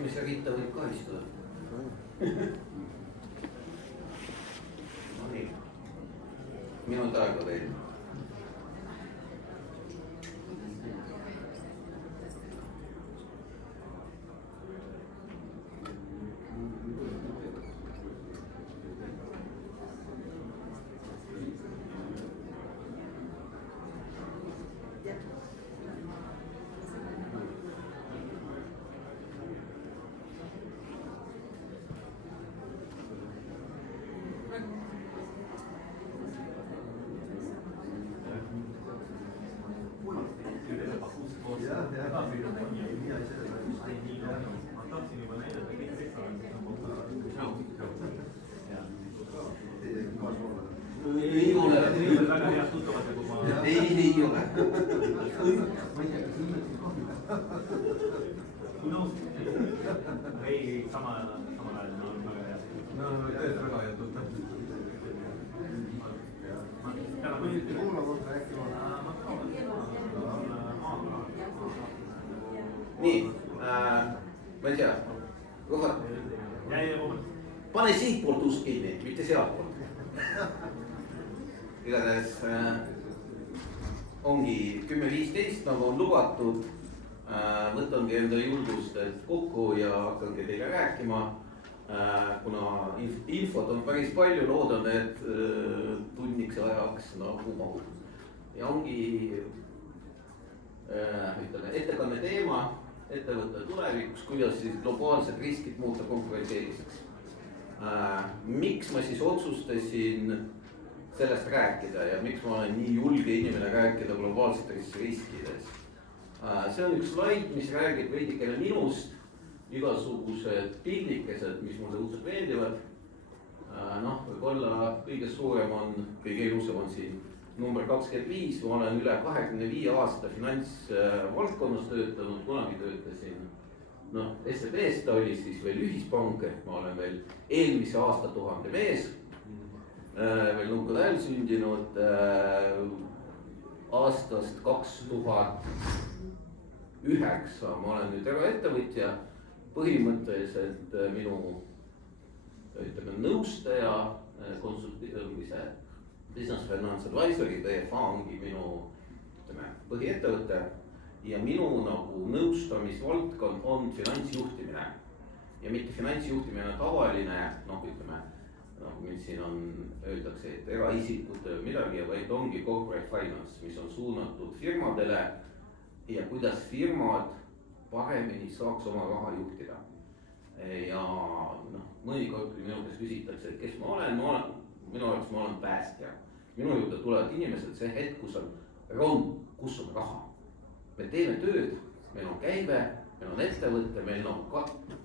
esimese ritta võib ka istuda. No nii, minut aega veel. Ei ole. Ei ole. Ei, samal ajal on väga hea. No, tõesti väga hea tuttav. Nii, ma ei tea, pane siit poolt ust kinni, mitte sealt poolt. Igatahes ongi 10:15, nagu on lubatud. Võtangi enda julgustelt kokku ja hakkangi teile rääkima. Kuna infot on päris palju, loodan, et tunniks ajaks nagu mahub. Ja ongi ettekanne teema, ettevõtte tulevikus, kuidas siis globaalsed riskid muuta konkurentsieeliseks. Miks ma siis otsustasin sellest rääkida ja miks ma olen nii julge inimene rääkida globaalsetest riskidest? See on üks slaid, mis räägib veidikene minust, igasugused pildikesed, mis mulle õudselt meeldivad. Võib-olla kõige suurem on, kõige ilusam on siin number 25, ma olen üle 25 aasta finantsvaldkonnas töötanud, kunagi töötasin SEB-s, ta oli siis veel ühispank, et ma olen veel eelmise aastatuhande mees, veel nõukogude ajal sündinud, aastast 2009 ma olen nüüd eraettevõtja, põhimõtteliselt minu nõustaja, konsulteerimise Business Finance Advisory, BFA ongi minu põhiettevõte ja minu nagu nõustamisvaldkond on finantsjuhtimine ja mitte finantsjuhtimine tavaline, nagu meil siin on, öeldakse, et eraisikute midagi, vaid ongi corporate finance, mis on suunatud firmadele ja kuidas firmad paremini saaks oma raha juhtida. Ja mõnikord, kui minu käest küsitakse, et kes ma olen, minu arvates ma olen päästja. Minu juurde tulevad inimesed see hetk, kus on rong, kus on raha. Me teeme tööd, meil on käive, meil on ettevõte, meil on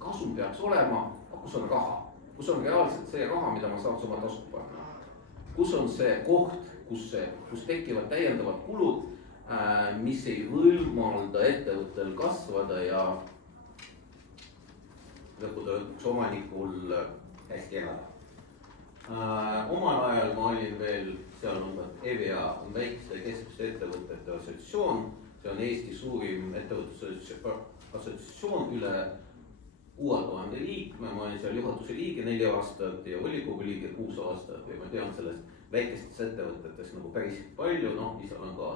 kasum peaks olema, aga kus on raha? Kus on reaalselt see raha, mida ma saaks oma tasku panna? Kus on see koht, kus tekivad täiendavad kulud, mis ei võimalda ettevõttel kasvada ja lõpuks omanikul hästi elada. Omal ajal ma olin veel, seal on EVA, on väikeste keskmiste ettevõtete assotsiatsioon, see on Eesti suurim ettevõtlusassotsiatsioon üle 6000 liikme, ma olin seal juhatuse liige 4 aastat ja volikogu liige 6 aastat ja ma tean sellest väikestes ettevõtetes nagu päris palju, mis on ka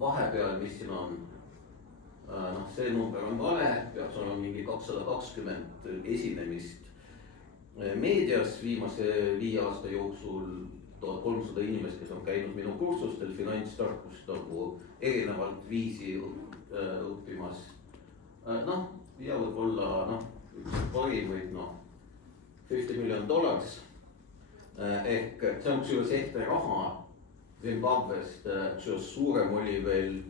vahepeal, mis siin on, see number on vale, peaks olema mingi 220 esinemist meedias viimase 5 aasta jooksul, 1300 inimest, kes on käinud minu kursustel finantstarkust nagu erinevalt viisi õppimas. Ja võib-olla parim võib $50 million ehk see on kusjuures ehte raha Zimbabwest, kusjuures suurem oli veel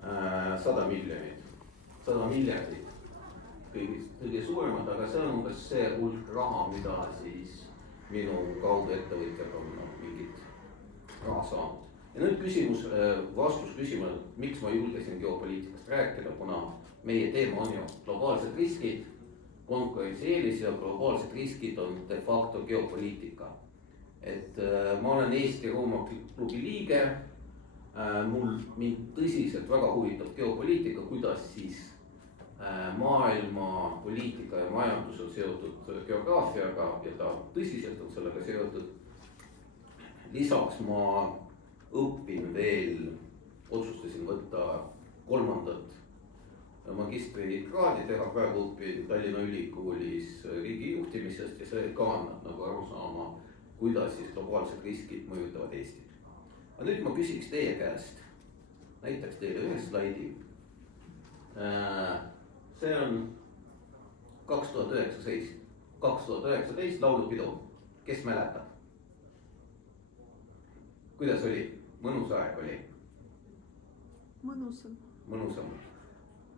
100 miljonit, 100 miljardit kõige suuremad, aga see on umbes see hulk raha, mida siis minu kaudu ettevõtjad on mingit raha saanud. Ja nüüd vastus küsimusele, miks ma julgesin geopoliitikast rääkida, kuna meie teema on ju globaalsed riskid, konkurentsieelis ja globaalsed riskid on de facto geopoliitika. Et ma olen Eesti Rooma klubi liige, mind tõsiselt väga huvitab geopoliitika, kuidas siis maailma poliitika ja majandus on seotud geograafiaga ja ta tõsiselt on sellega seotud. Lisaks ma õpin veel, otsustasin võtta 3. magistrikraadi teha, praegu õpin Tallinna Ülikoolis riigi juhtimisest ja see ka annab nagu aru saama, kuidas siis globaalsed riskid mõjutavad Eestit. Aga nüüd ma küsiks teie käest, näiteks teile ühe slaidi. See on 2019 laulupidu, kes mäletab? Kuidas oli? Mõnus aeg oli? Mõnusam.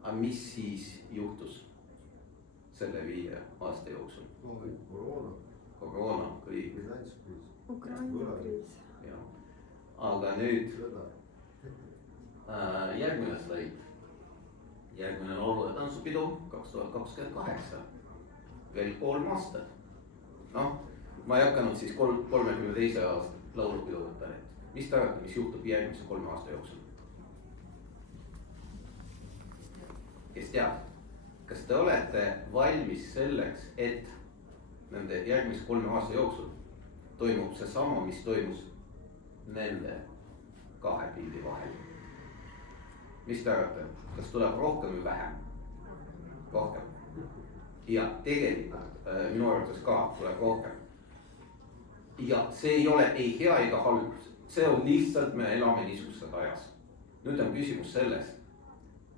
Aga mis siis juhtus selle 5 aasta jooksul? Koroona, kõik. Ukraina kriis. Aga nüüd järgmine slaid. Järgmine laulu- ja tantsupidu 2028. Veel 3 aastat. Noh, ma ei hakanud siis 32. aasta laulupidu võtta. Mis te arvate, mis juhtub järgmise 3 aasta jooksul? Kes teab, kas te olete valmis selleks, et nende järgmise 3 aasta jooksul toimub see sama, mis toimus nende 2 pildi vahel? Mis te arvate, kas tuleb rohkem või vähem? Rohkem. Ja tegelikult minu arvates ka tuleb rohkem. Ja see ei ole ei hea ega halb, see on lihtsalt, me elame niisugused ajas. Nüüd on küsimus selles,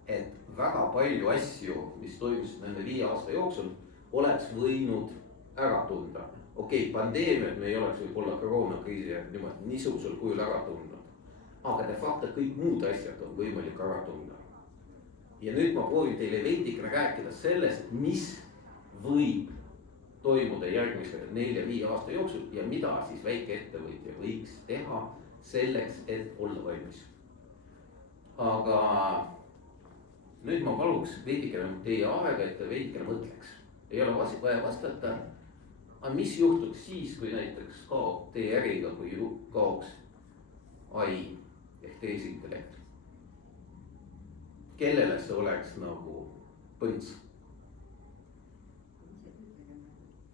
et väga palju asju, mis toimusid nende 5 aasta jooksul, oleks võinud ära tunda. Okei, pandeemiat me ei oleks võib-olla koroonakriisi niisugusel kujul ära tundnud. Aga de facto kõik muud asjad on võimalik ära tunda. Ja nüüd ma proovin teile veidikene rääkida sellest, mis võib toimuda järgmise 4-5 aasta jooksul ja mida siis väikeettevõtja võiks teha selleks, et olla valmis. Aga nüüd ma paluks veidikene teie aega, et te veidikene mõtleks. Ei ole vaja vastata, aga mis juhtuks siis, kui näiteks kaob teie äriga, kui kaoks AI ehk tehisintellekt? Kellele see oleks nagu põnts?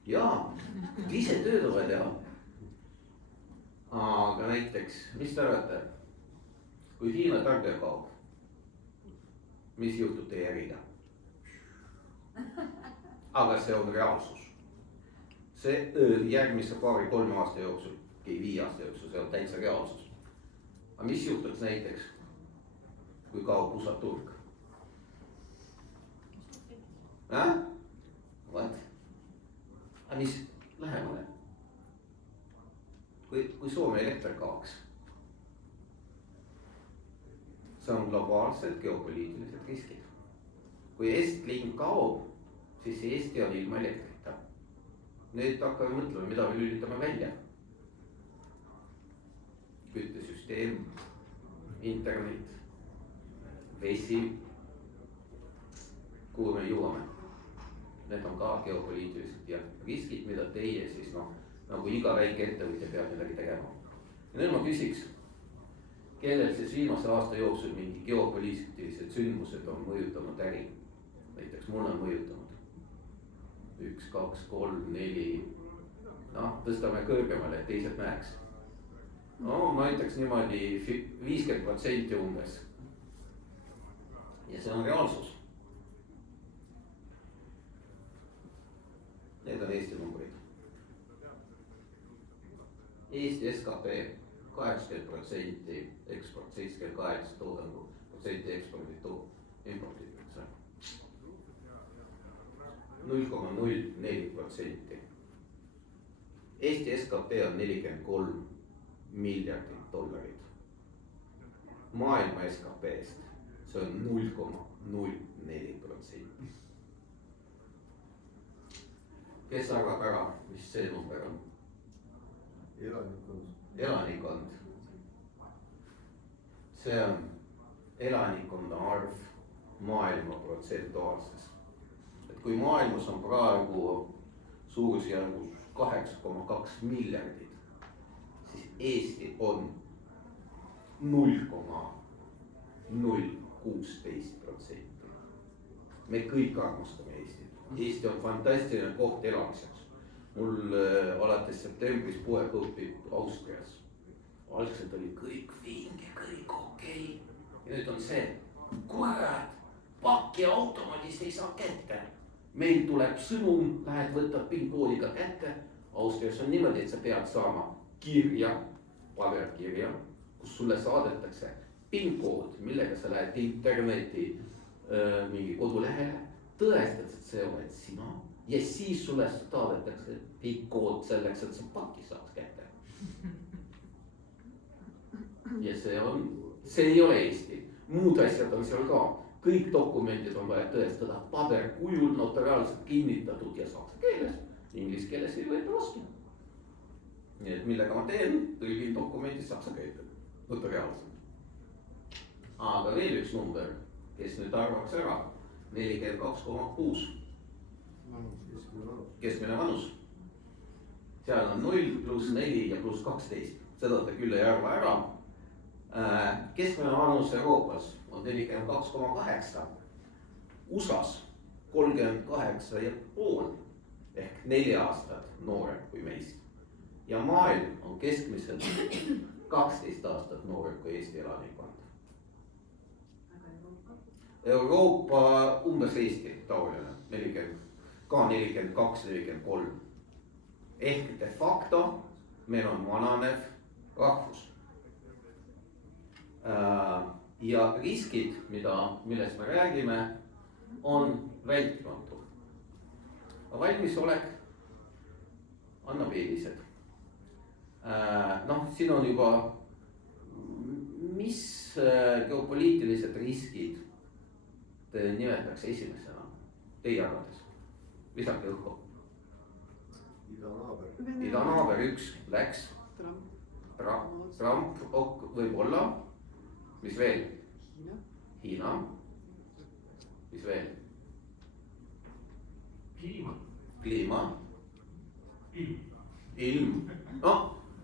Jaa, ise tööd on vaja teha. Aga näiteks, mis te arvate, kui Hiina tarbija kaob, mis juhtub teie äriga? Aga see on reaalsus. See järgmise 2-3 aasta jooksul, 5 aasta jooksul, see on täitsa reaalsus. Aga mis juhtuks näiteks, kui kaob USA turg? What? Aga mis lähemale? Kui Soome elekter kaoks? See on globaalsed geopoliitilised riskid. Kui Estlink kaob, siis Eesti on ilma elektrita. Nüüd hakkame mõtlema, mida me lülitame välja. Küttesüsteem, internet, vesi, kuhu me jõuame. Need on ka geopoliitilised ja riskid, mida teie siis nagu iga väike ettevõtja peab midagi tegema. Ja nüüd ma küsiks, kellel siis viimase aasta jooksul mingi geopoliitilised sündmused on mõjutanud äri? Näiteks mul on mõjutanud 1, 2, 3, 4, tõstame kõrgemale, et teised näeks. No ma ütleks niimoodi 50% umbes. Ja see on reaalsus. Need on Eesti numbrid. Eesti SKP 80% eksport, 78% toodangu, protsenti ekspordit importitakse. 0,04%. Eesti SKP on 43 miljardit dollarit. Maailma SKP-st see on 0,04%. Kes arvab ära, mis see number on? Elanikkond. See on elanikkonda arv maailma protsentuaalses. Et kui maailmas on praegu suurusjärgus 8,2 miljardit, siis Eesti on 0,016%. me kõik armastame Eestit. Eesti on fantastiline koht elamiseks. mul alates septembris poeg õpib Austrias. Algselt oli kõik vinge, kõik okei. Ja nüüd on see, kurat, pakki automaadist ei saa kätte. Meil tuleb sõnum, lähed võtad PIN-koodiga kätte. Austrias on niimoodi, et sa pead saama kirja, paberkirja, kus sulle saadetakse PIN-kood, millega sa lähed interneti mingi kodulehele, tõestad, et see oled sina ja siis sulle saadetakse PIN-kood selleks, et sa pakki saaks kätte. Ja see ei ole Eesti, muud asjad on seal ka, kõik dokumendid on vaja tõestada paberkujul notariaalselt kinnitatud ja saksa keeles, inglise keeles ei võeta vastu. Nii et millega ma teen, tõlgin dokumendid saksa keelde, notariaalselt. Aga veel üks number, kes nüüd arvaks ära, 42,6. Keskmine vanus. Seal on 0 pluss 4 ja pluss 12, seda ta küll ei arva ära. Keskmine vanus Euroopas on 42,8, USAs 38,5 ehk 4 aastat noorem kui meist. Ja maailm on keskmiselt 12 aastat noorem kui Eesti elanikkond. Euroopa umbes Eesti taoline, 40, ka 42, 43. Ehk de facto meil on vananev rahvus. Ja riskid, millest me räägime, on vältimatu. Valmisolek annab eelised. Siin on juba, mis geopoliitilised riskid te nimetaks esimesena teie arvates? Visake õhku. Idanaaber 1 läks. Trump võib olla. Mis veel? Hiina. Mis veel? Kliima. Ilm.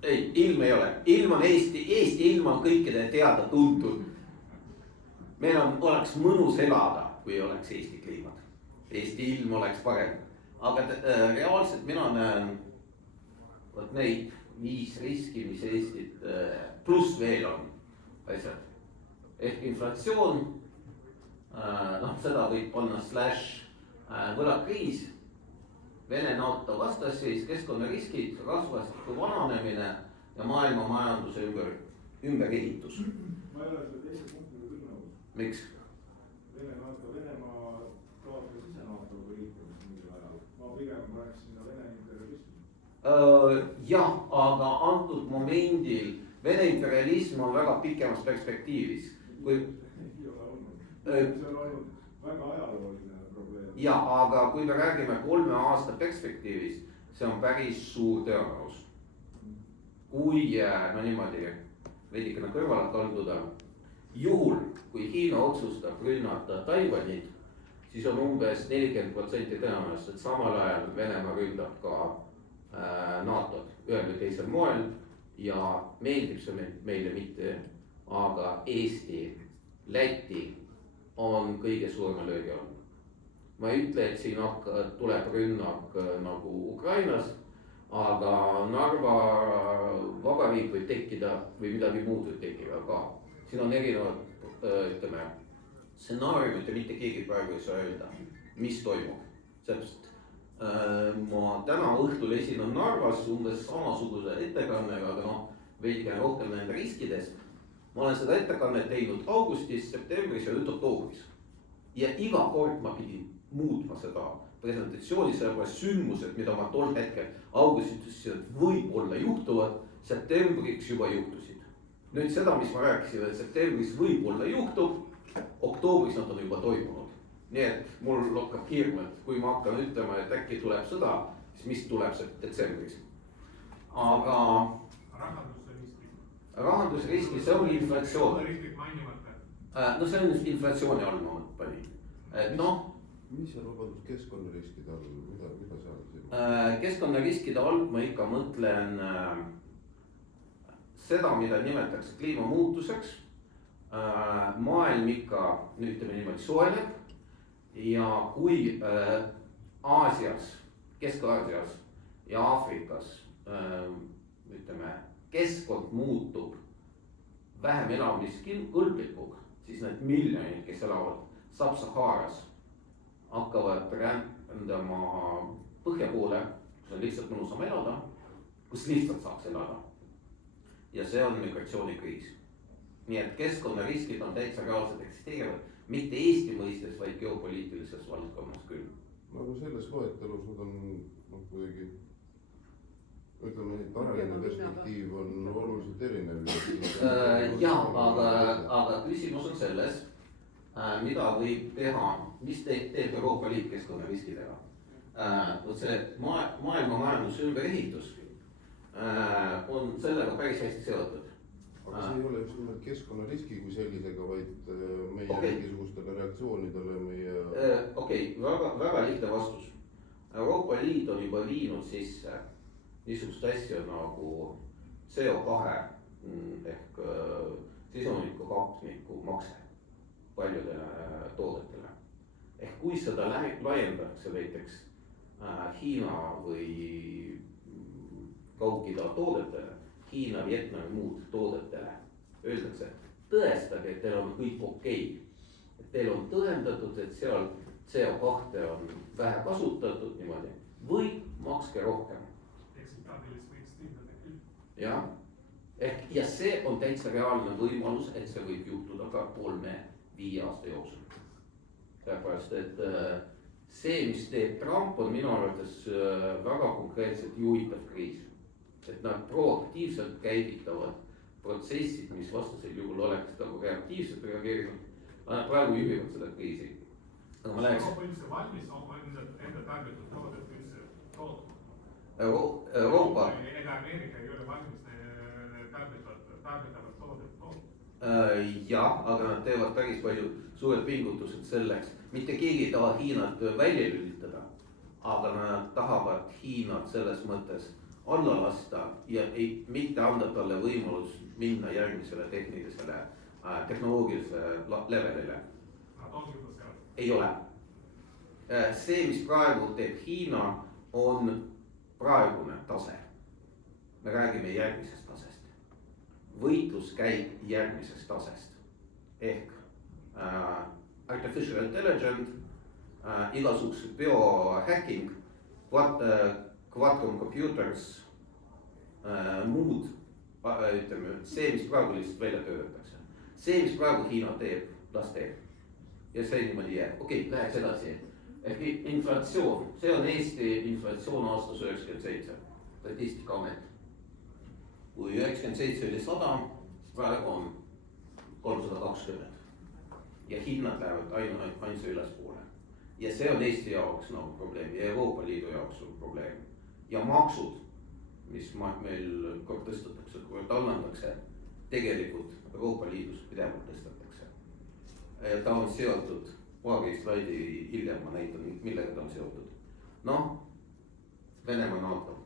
Ei, ilm ei ole. Ilm on Eesti ilm on kõikide teada tuntud. Meil oleks mõnus elada, kui oleks Eesti kliimad. Eesti ilm oleks parem. Aga reaalselt mina näen neid 5 riski, mis Eestit pluss veel on asjad. Ehk inflatsioon, seda võib panna / võlakriis, Vene NATO vastasseis, keskkonnariskid, rahvastiku vananemine ja maailma majanduse ümberehitus. Ma ei ole seda teise punktiga küll nõus. Miks? Venemaa taotles ise NATO-ga liitumist mingil ajal. Ma pigem paneks sinna Vene imperialismi. Jah, aga antud momendil Vene imperialism on väga pikemas perspektiivis. See on olnud väga ajalooline probleem. Ja, aga kui me räägime 3 aasta perspektiivis, see on päris suur tõenäosus. Kui niimoodi veidikene kõrvale kalduda, juhul kui Hiina otsustab rünnata Taiwanit, siis on umbes 40% tõenäosus, et samal ajal Venemaa ründab ka NATO-t ühel või teisel moel ja meeldib see meile mitte, aga Eesti, Läti on kõige suurema löögi all. Ma ei ütle, et siin tuleb rünnak nagu Ukrainas, aga Narva vabariik võib tekkida või midagi muud võib tekkida ka. Siin on erinevad, stsenaariumid ja mitte keegi praegu ei saa öelda, mis toimub. Sellepärast ma täna õhtul esinen Narvas umbes samasuguse ettekannega, aga veidikene rohkem nende riskidest. Ma olen seda ettekannet teinud augustis, septembris ja nüüd oktoobris. Ja iga kord ma pidin muutma seda presentatsiooni, sellepärast sündmused, mida ma tol hetkel augustis ütlesin, et võib-olla juhtuvad, septembriks juba juhtusid. Nüüd seda, mis ma rääkisin, et septembris võib-olla juhtub, oktoobris nad on juba toimunud. Nii et mul lokkab hirm, et kui ma hakkan ütlema, et äkki tuleb sõda, siis mis tuleb detsembris. Aga rahandusriski, see on inflatsioon. See on inflatsiooni all ma panin. Mis on vabandus keskkonnariskide all, mida seal? Keskkonnariskide all ma ikka mõtlen seda, mida nimetatakse kliimamuutuseks. Maailm ikka, ütleme niimoodi, soojeneb. ja kui Aasias, Kesk-Aasias ja Aafrikas ütleme, keskkond muutub vähem elamiskõlblikuga, siis need miljonid, kes elavad Sub-Saharas, hakkavad rändama põhja poole, kus on lihtsalt mõnusam elada, kus lihtsalt saaks elada. Ja see on migratsioonikriis. Nii et keskkonnariskid on täitsa reaalselt eksisteerivad, mitte Eesti mõistes, vaid geopoliitilises valdkonnas küll. Nagu selles loetelus nad on kuidagi, ütleme, ajaline perspektiiv on oluliselt erinev. Aga küsimus on selles, mida võib teha, mis teeb Euroopa Liit keskkonnariskidega. See maailma majanduse ümberehitus on sellega päris hästi seotud. Aga see ei ole just nimelt keskkonnariski kui sellisega, vaid meie mingisugustele reaktsioonidele meie... Väga lihtne vastus. Euroopa Liit on juba viinud sisse niisugust asja nagu CO2 ehk sisendhapniku makse paljudele toodetele. Ehk kui seda laiendatakse näiteks Hiina või Kaug-Ida toodetele, Hiina, Vietnami muud toodetele, öeldakse, tõestage, et teil on kõik okei. Et teil on tõendatud, et seal CO2 on vähe kasutatud niimoodi või makske rohkem. Ja, ja see on täitsa reaalne võimalus, et see võib juhtuda ka 3-5 aasta jooksul. Sellepärast, et see, mis teeb Trump, on minu arvates väga konkreetselt juhitav kriis. Et nad proaktiivselt käivitavad protsessid, mis vastasel juhul oleks nagu reaktiivselt reageerinud. Nad praegu juhivad seda kriisi. Aga ma läheks... Euroopa üldse valmis oma enda tarbitud toodet üldse tootma? Euroopa... Ega Ameerika ei ole valmis tarbitavat toodet tootma? Jah, aga nad teevad päris palju suured pingutused selleks. Mitte keegi ei taha Hiinat välja lülitada, aga nad tahavad Hiinat selles mõttes alla lasta ja mitte anda talle võimalus minna järgmisele tehnoloogilisele levelile. Ei ole. See, mis praegu teeb Hiina, on praegune tase. Me räägime järgmisest tasest. Võitlus käib järgmisest tasest. Ehk artificial intelligence, igasugused biohacking, quantum computers, muud, ütleme, see, mis praegu lihtsalt välja töötatakse. See, mis praegu Hiina teeb, las teeb. Ja see niimoodi jääb. Okei, läheks edasi. Ehk inflatsioon, see on Eesti inflatsioon aastas 97, Statistikaamet. Kui 97 oli 100, praegu on 320. Ja hinnad lähevad ainsa ülespoole. Ja see on Eesti jaoks nagu probleem ja Euroopa Liidu jaoks on probleem. Ja maksud, mis meil kord tõstatakse, kord allandakse, tegelikult Euroopa Liidus pidevalt tõstatakse. Ta on seotud, paari slaidi hiljem ma näitan, millega ta on seotud. Noh, Venemaa NATO.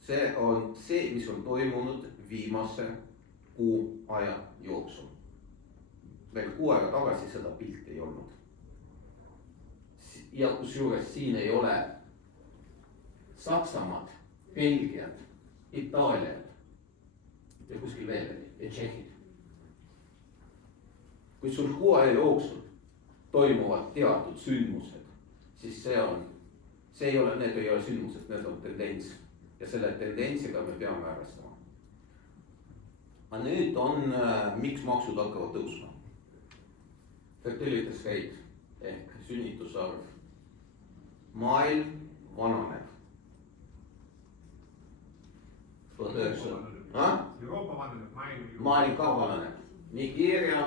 See on see, mis on toimunud viimase kuu aja jooksul. Veel kuu aega tagasi seda pilti ei olnud. Ja kusjuures siin ei ole Saksamaad, Belgiad, Itaaliad ja kuskil veel ja Tšehhid. Kui sul kuu aja jooksul toimuvad teatud sündmused, siis need ei ole sündmused, need on tendents. Ja selle tendentsiga me peame arvestama. Aga nüüd on, miks maksud hakkavad tõusma? Fertility rate ehk sünnitusarv. Maailm vananeb. Euroopa vananeb, maailm ka vananeb. Nigeeria,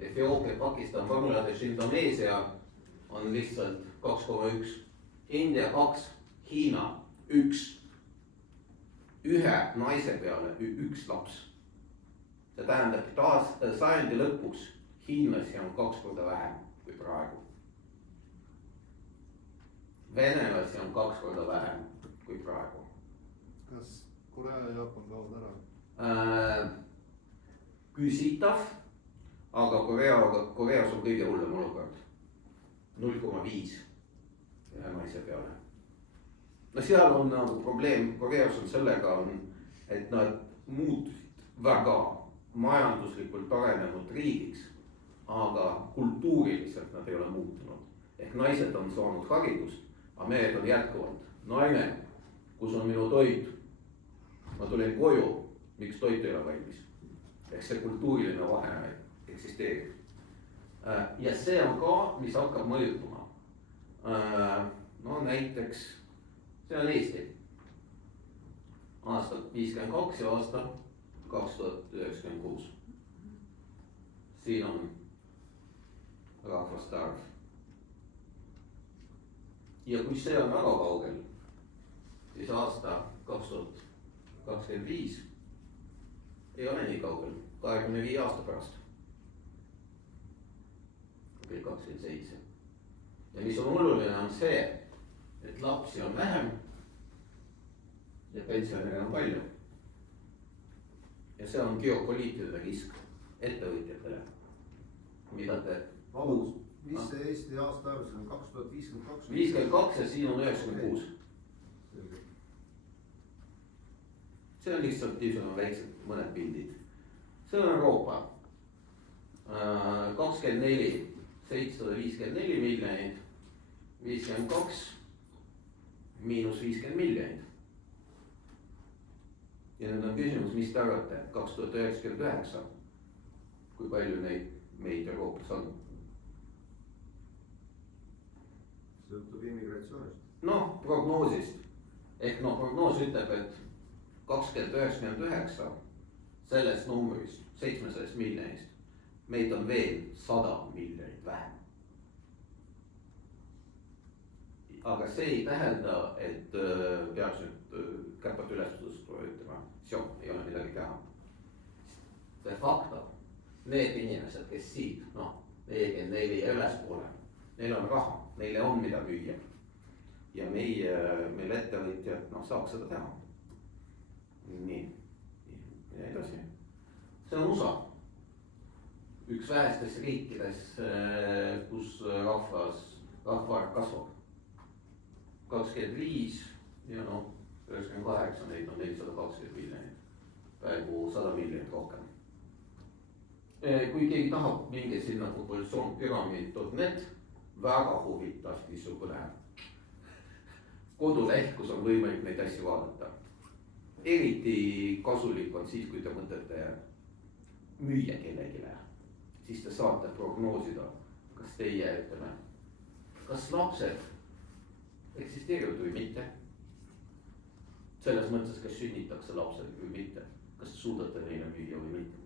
Etioopia, Pakistan, Bangladesh, Indoneesia on lihtsalt 2,1. India 2, Hiina 1. Ühe naise peale 1 laps. See tähendab, et sajandi lõpuks hiinlasi on 2 korda vähem kui praegu. Venelasi on 2 korda vähem kui praegu. Kas Korea ja Jaapan kaovad ära? Küsitav, aga Koreas on kõige hullem olukord. 0,5 ühe naise peale. no seal on nagu probleem, Koreas on sellega on, et nad muutusid väga majanduslikult arenenud riigiks, aga kultuuriliselt nad ei ole muutunud. ehk naised on saanud haridust, aga mehed on jätkuvalt naine, kus on minu toit. ma tulin koju, miks toit ei ole valmis. ehk see kultuuriline vahe eksisteerib. ja see on ka, mis hakkab mõjutama. no näiteks, see on Eesti. aastat 52 ja aasta 2096. siin on rahvaste arv. ja kui see on väga kaugel, siis aasta 2025 ei ole nii kaugel, 25 aasta pärast. või 27. ja mis on oluline, on see, et lapsi on vähem ja pensionäre on palju. ja see on geopoliitiline risk ettevõtjatele, mida te. vabandust, mis see Eesti aastaarv, see on 2052? 52 ja siin on 96. see on lihtsalt niisugune väiksed mõned pildid. see on Euroopa. 24, 754 miljonit, 52, miinus 50 miljonit. ja nüüd on küsimus, mis te arvate, 2099, kui palju neid meid Euroopas on? sõltub immigratsioonist. noh, prognoosist. ehk noh, prognoos ütleb, et 2099 sellest numbrist, 700 miljonist, meid on veel 100 miljonit vähem. aga see ei tähenda, et peaks nüüd käpad üles tõstma ja ütlema, ei ole midagi teha. De facto need inimesed, kes siit, noh, 44 ja ülespoole, neil on raha, neile on mida müüa. ja meil ettevõtjad, noh, saaks seda teha. nii, ja edasi. see on USA. üks vähestes riikides, kus rahvaarv kasvab. 25 ja noh, 98, neid on 420 miljonit. praegu 100 miljonit rohkem. kui keegi tahab, minge sinna populatsioonpüramiid.net, väga huvitav niisugune koduleht, kus on võimalik neid asju vaadata. eriti kasulik on siis, kui te mõtlete müüa kellelegi, siis te saate prognoosida, kas teie, ütleme, kas lapsed eksisteerivad või mitte. selles mõttes, kas sünnitakse lapsed või mitte, kas te suudate neile müüa või mitte.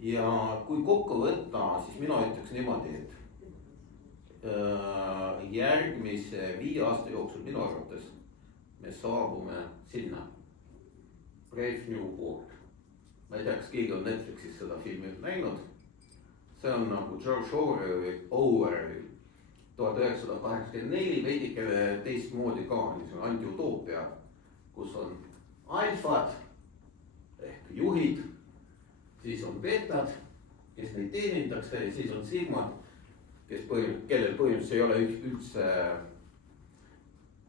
ja kui kokku võtta, siis mina ütleks niimoodi, et järgmise 5 aasta jooksul minu arvates me saabume sinna. Brave New World. ma ei tea, kas keegi on Netflixis seda filmi näinud. see on nagu George Orwelli 1984, veidike teistmoodi ka, niisugune antiutoopia, kus on alfad ehk juhid, siis on betad, kes neid teenindakse ja siis on sigmad, kellel põhimõtteliselt ei ole üldse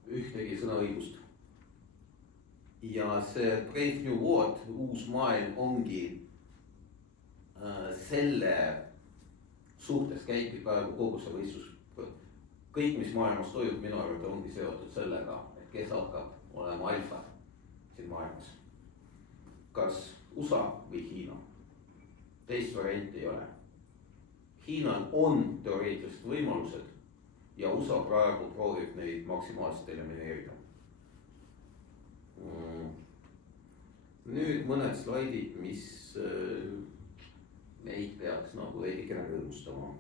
ühtegi sõnaõigust. ja see Brave New World, uus maailm ongi selle suhtes käibki praegu kogu see võistlus. kõik, mis maailmas toimub, minu arvates ongi seotud sellega, et kes hakkab olema alfa siin maailmas. kas USA või Hiina? teist varianti ei ole. Hiinal on teoreetilised võimalused ja USA praegu proovib neid maksimaalselt elimineerida. nüüd mõned slaidid, mis meid peaks nagu veidikene rõõmustama.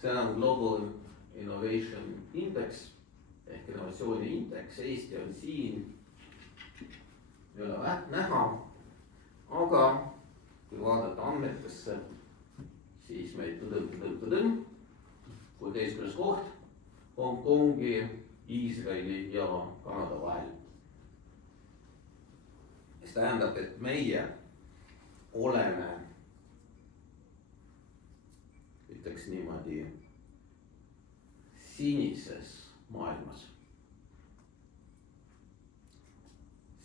see on Global Innovation Index ehk innovatsiooni indeks. Eesti on siin, ei ole näha, aga kui vaadata andmetesse, siis meid tõdõm, 16. koht Hongkongi, Iisraeli ja Kanada vahel. mis tähendab, et meie oleme, ütleks niimoodi, sinises maailmas.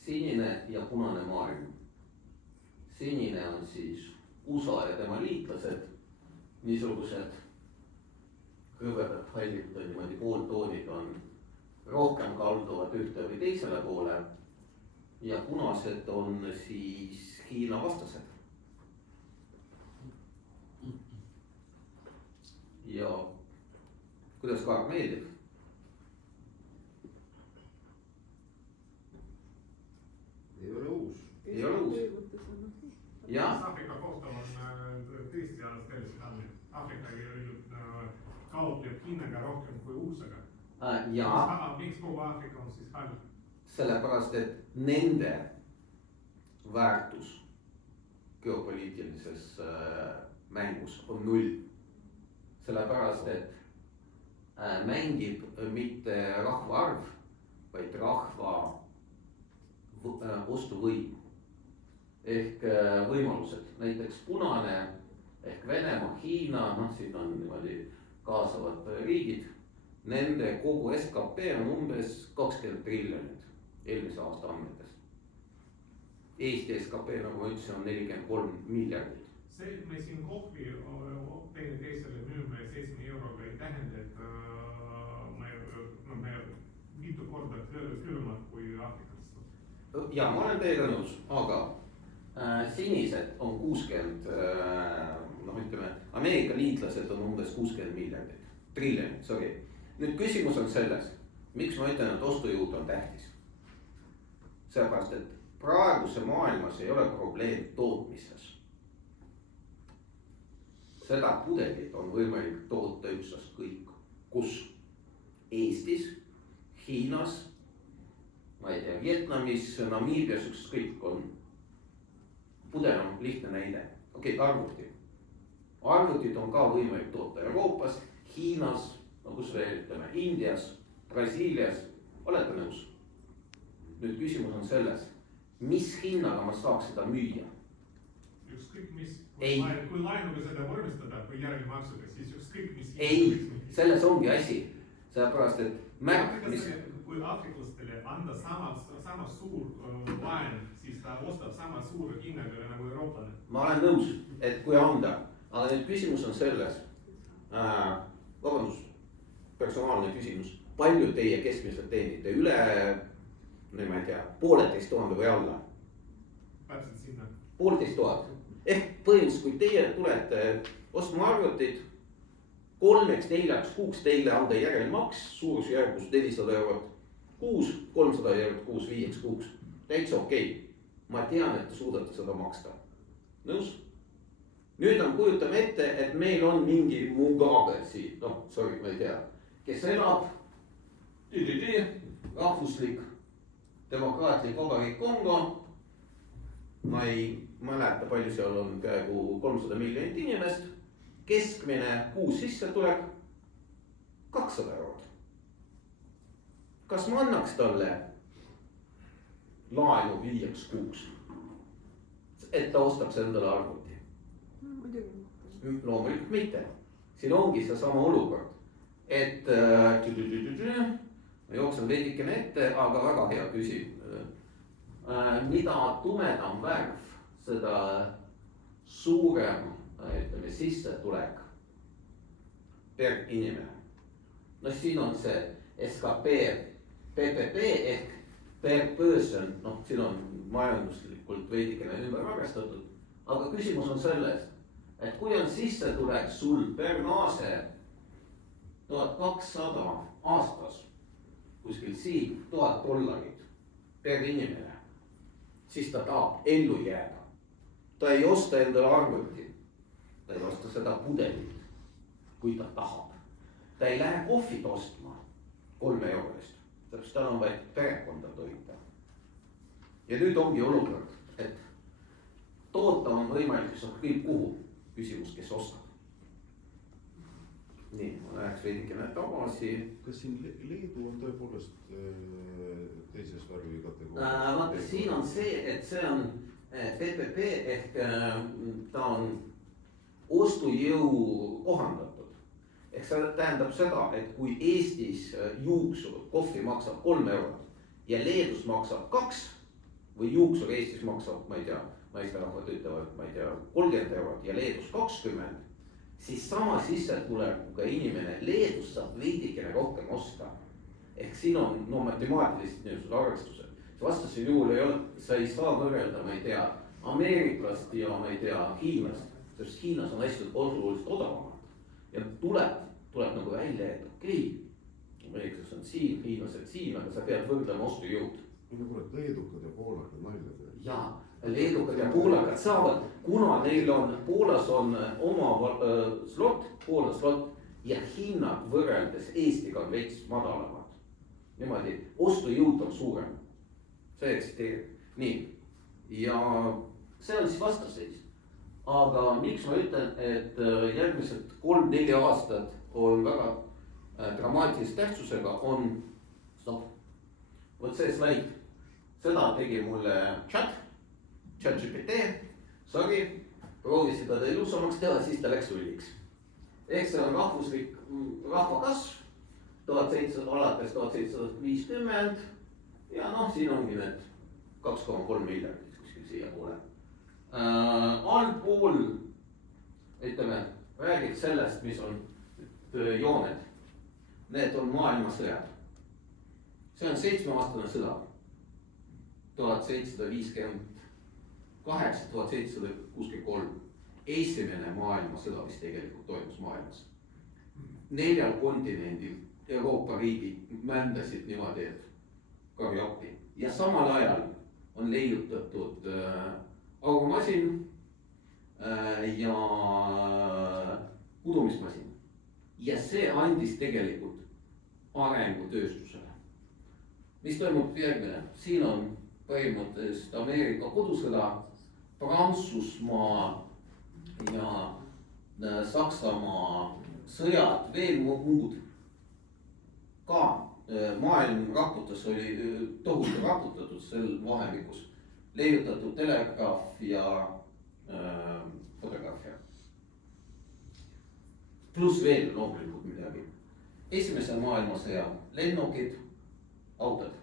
Sinine ja punane maailm. Sinine on siis USA ja tema liitlased, niisugused kõvedad hallid või niimoodi pooltoonid on rohkem kalduvad ühte või teisele poole ja punased on siis Hiina vastased. Ja kuidas kaart meeldib? Ei ole uus. Ei ole uus. Ja Afrika kohta on tõesti alles täiesti halb. Afrika kaupleb Hiinaga rohkem kui USA-ga. ja Miks kogu Afrika on siis halb? sellepärast, et nende väärtus geopoliitilises mängus on 0. Sellepärast, et mängib mitte rahvaarv, vaid rahva ostuvõim ehk võimalused. Näiteks punane ehk Venemaa, Hiina, siin on niimoodi kaasavad riigid. Nende kogu SKP on umbes 20 triljonit eelmise aasta andmetes. Eesti SKP, nagu ma ütlesin, on 43 miljardit. See, et me siin kohvi teisele müüme 7 euroga ei tähenda, et me mitu korda külmad kui Afrikas. Ja ma olen teiega nõus, aga sinised on 60, ütleme, Ameerika liitlased on umbes 60 miljardit, triljonit, sorry. Nüüd küsimus on selles, miks ma ütlen, et ostujõud on tähtis. Sellepärast, et praeguse maailmas ei ole probleem tootmises. Seda pudelit on võimalik toota ükstast kõik. Kus? Eestis, Hiinas, ma ei tea, Vietnamis, Namiibias, ükskõik on. Pudel on lihtne näide. Okei, arvuti. Arvutid on ka võimalik toota Euroopas, Hiinas, kus veel ütleme, Indias, Brasiilias. Olete nõus? Nüüd küsimus on selles, mis hinnaga ma saaks seda müüa? Ükskõik mis, Ei. kui laenuga seda vormistada või järelmaksuga, siis ükskõik mis. Ei, selles ongi asi. Sellepärast, et kui afriklastele anda sama suur laen, siis ta ostab sama suure hinnaga nagu eurooplane. ma olen nõus, et kui anda, aga nüüd küsimus on selles, vabandust, personaalne küsimus, palju teie keskmiselt teenite, üle, ma ei tea, 1500 või alla? Täpselt sinna. 1500. Ehk põhimõtteliselt, kui teie tulete ostma arvutit, 3-4 kuuks teile anda järelmaks suurusjärgus 400 eurot kuus, 300 eurot kuus 5 kuuks. Täitsa okei. Ma tean, et te suudate seda maksta. Nõus? Nüüd on, kujutame ette, et meil on mingi Mugabe siin, sorry, ma ei tea, kes elab rahvuslik demokraatlik vabariik Kongo. Ma ei mäleta, palju seal on peaaegu 300 miljonit inimest. Keskmine kuus sissetulek 200 eurot. Kas ma annaks talle laenu 5 kuuks, et ta ostaks endale arvuti? Loomulikult mitte. Siin ongi see sama olukord, et ma jooksen veidikene ette, aga väga hea küsimus. Mida tumedam värv, seda suurem sissetulek per inimene. Siin on see SKP, PPP ehk per person, siin on majanduslikult veidikene ümber arvestatud. Aga küsimus on selles, et kui on sissetulek sul per naase 1200 aastas, kuskil siin $1000 per inimene, siis ta tahab ellu jääda. Ta ei osta endale arvuti, ta ei osta seda pudelit, kui ta tahab. Ta ei lähe kohvit ostma 3 eurost, täpselt tal on vaid perekonda toita. Ja nüüd ongi olukord, et toota on võimalik, kes on kõik kuhu. Küsimus, kes ostab. Nii, ma läheks veidikene tagasi. Kas siin Leedu on tõepoolest teises värvi kategooris? Vaata, siin on see, et see on PPP ehk ta on ostujõu kohandatud. ehk see tähendab seda, et kui Eestis juuksur, kohvi maksab 3 eurot ja Leedus maksab 2 või juuksur Eestis maksab, ma ei tea, naisterahvad ütlevad, ma ei tea, 30 eurot ja Leedus 20, siis sama sissetulekuga inimene Leedus saab veidikene rohkem osta. Ehk siin on matemaatilised niisugused arvestused. Vastasel juhul ei ole, sa ei saa võrrelda, ma ei tea, ameeriklast ja ma ei tea, hiinlast, sest Hiinas on asjad oluliselt odavamad. Ja tuleb nagu välja, et okei, ameeriklased on siin, hiinlased siin, aga sa pead võrdlema ostujõud. leedukad ja poolakad naljad. Jaa, leedukad ja poolakad saavad, kuna neil on, Poolas on oma slot, Poola slot ja hinnad võrreldes Eestiga on veits madalamad. Niimoodi, ostujõud on suurem. See eksisteerib. Nii, ja see on siis vastaseis. Aga miks ma ütlen, et järgmised 3-4 aastat on väga dramaatilise tähtsusega, on vot see slaid. Seda tegi mulle ChatGPT, sorry, proovisin teda ilusamaks teha, siis ta läks ulliks. Ehk see on rahvuslik rahvakasv, 1700 alates 1750 ja noh, siin ongi need 2,3 miljardit kuskil siia poole. Allpool, ütleme, räägib sellest, mis on jooned. Need on maailmasõjad. See on 7-aastane sõda. 1758-1763. Esimene maailmasõda, mis tegelikult toimus maailmas. 4 kontinendil Euroopa riigid mändasid niimoodi, et karja appi. Ja samal ajal on leiutatud aurumasin ja kudumismasin. Ja see andis tegelikult arengu tööstusele. Mis toimub järgmine? Siin on põhimõtteliselt Ameerika kodusõda, Prantsusmaa ja Saksamaa sõjad, veel muud. Ka maailm raputas, oli tohutu raputatud sel vahemikus. Leiutatud telegraaf ja fotograafia. Plus veel loomulikult midagi. Esimese maailmasõja lennukid, autod.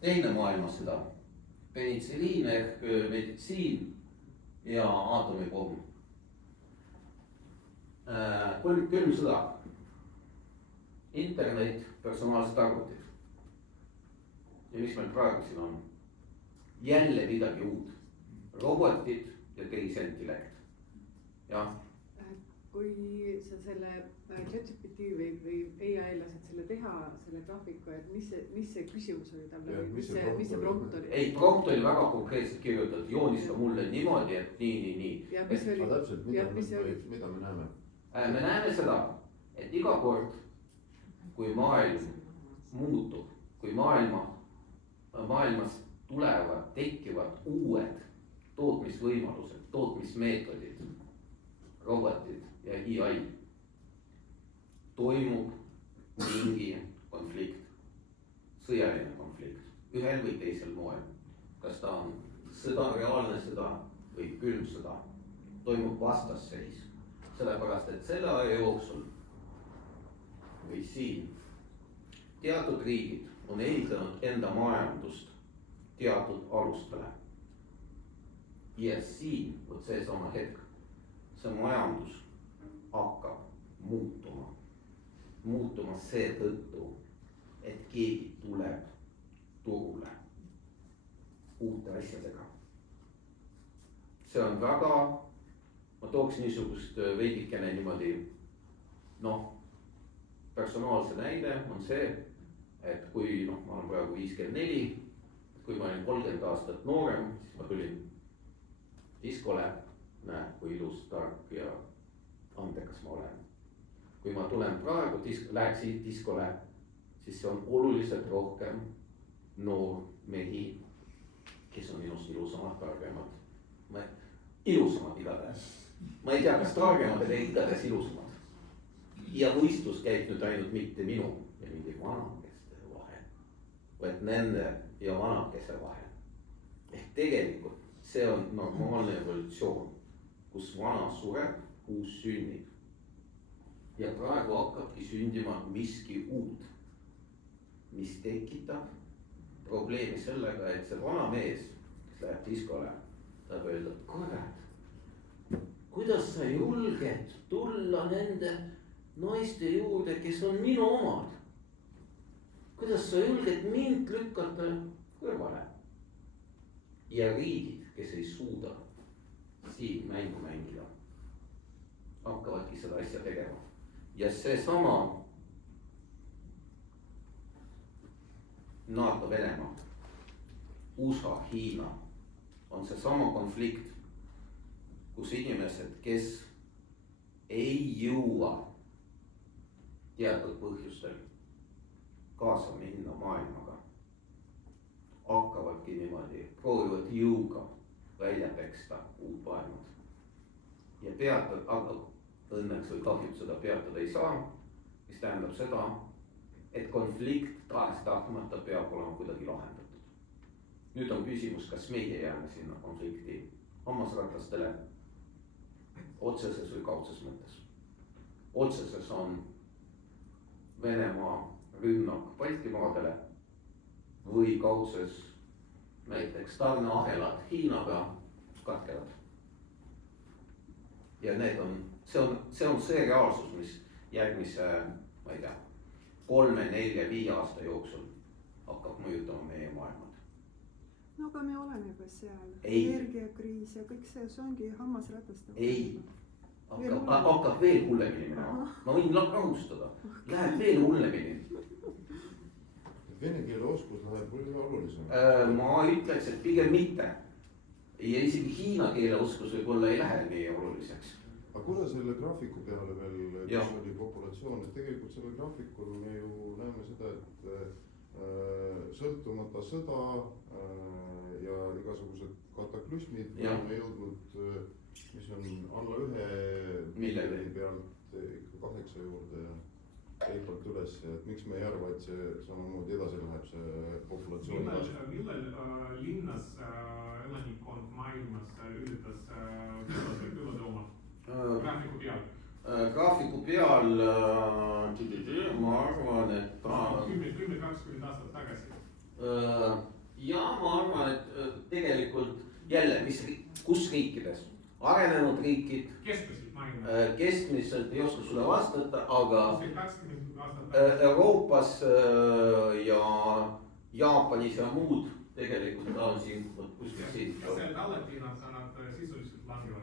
Teine maailmasõda, penitsiliin ehk meditsiin ja aatomipomm. Külm sõda, internet, personaalsed arvutid. Ja mis meil praegu siin on? Jälle midagi uud. Robotid ja tehisintellekt. Jah. Kui sa selle ChatGPT või AI lased selle teha, selle graafiku, et mis see küsimus oli tal? Mis see prompt oli? Ei, prompt oli väga konkreetselt kirjutatud, joonista mulle niimoodi, et nii. Ja mis oli? Täpselt, mida me näeme? Me näeme seda, et iga kord, kui maailm muutub, kui maailmas tekivad uued tootmisvõimalused, tootmismeetodid, robotid ja AI, toimub mingi konflikt, sõjaline konflikt, ühel või teisel moel. Kas ta on sõda, reaalne sõda või külm sõda, toimub vastasseis. Sellepärast, et selle aja jooksul või siin teatud riigid on ehitanud enda majandust teatud alustele. Ja siin, vot see sama hetk, see majandus hakkab muutuma seetõttu, et keegi tuleb turule uute asjadega. See on väga, ma tooks niisugust veidikene niimoodi, personaalse näide on see, et kui ma olen praegu 54, kui ma olin 30 aastat noorem, siis ma tulin diskole, näe, kui ilus, tark ja andekas ma olen. Kui ma tulen praegu, läheksin diskole, siis see on oluliselt rohkem noor mehi, kes on minust ilusamad, targemad. Ilusamad igatahes. Ma ei tea, kas targemad, aga igatahes ilusamad. Ja võistlus käib nüüd ainult mitte minu ja mingi vanakeste vahel, vaid nende ja vanakese vahel. Ehk tegelikult see on normaalne evolutsioon, kus vana sureb, uus sünnib. ja praegu hakkabki sündima miski uut, mis tekitab probleemi sellega, et see vana mees, kes läheb diskole, tahab öelda, kurat, kuidas sa julged tulla nende naiste juurde, kes on minu omad. Kuidas sa julged mind lükata kõrvale? Ja riigid, kes ei suuda siin mängu mängida, hakkavadki seda asja tegema. Ja seesama NATO, Venemaa, USA, Hiina on seesama konflikt, kus inimesed, kes ei jõua teatud põhjustel kaasa minna maailmaga, hakkavadki niimoodi, proovivad jõuga välja peksta uut maailmad. Ja peatada, aga õnneks või kahjuks seda peatada ei saa, mis tähendab seda, et konflikt tahes-tahtmata peab olema kuidagi lahendatud. Nüüd on küsimus, kas meie jääme sinna konflikti hammasratastele otseses või kaudses mõttes. Otseses on Venemaa rünnak Baltimaadele või kaudses näiteks tarneahelad Hiinaga katkevad. Ja need on, see on see reaalsus, mis järgmise, ma ei tea, 3, 4, 5 aasta jooksul hakkab mõjutama meie maailmad. No aga me oleme juba seal. Ei. Energiakriis ja kõik see ongi hammasratast. Ei, hakkab veel hullemini minema. Ma võin rahustada, läheb veel hullemini. Vene keele oskus läheb palju olulisem. Ma ütleks, et pigem mitte. Ja isegi hiina keele oskus võib-olla ei lähe nii oluliseks. Aga kuna selle graafiku peale veel, Ja. kus oli populatsioon, et tegelikult selle graafikul me ju näeme seda, et sõltumata sõda ja igasugused kataklüsmid oleme jõudnud, mis on alla 1 miljoni pealt ikka 8 juurde ja teipalt üles, et miks me ei arva, et see samamoodi edasi läheb, see populatsioon edasi. Millal linnas elanikkond maailmas ületas külade oma graafiku peal? Graafiku peal ma arvan, et 10-20 aastat tagasi. ja ma arvan, et tegelikult jälle, kus riikides, arenenud riikid, Keskmiselt maailmas. keskmiselt ei oska sulle vastata, aga 20 aastat tagasi. Euroopas ja Jaapanis ja muud tegelikult ta on siin kuskil siin. Ja sealt alati nad sisuliselt langevad.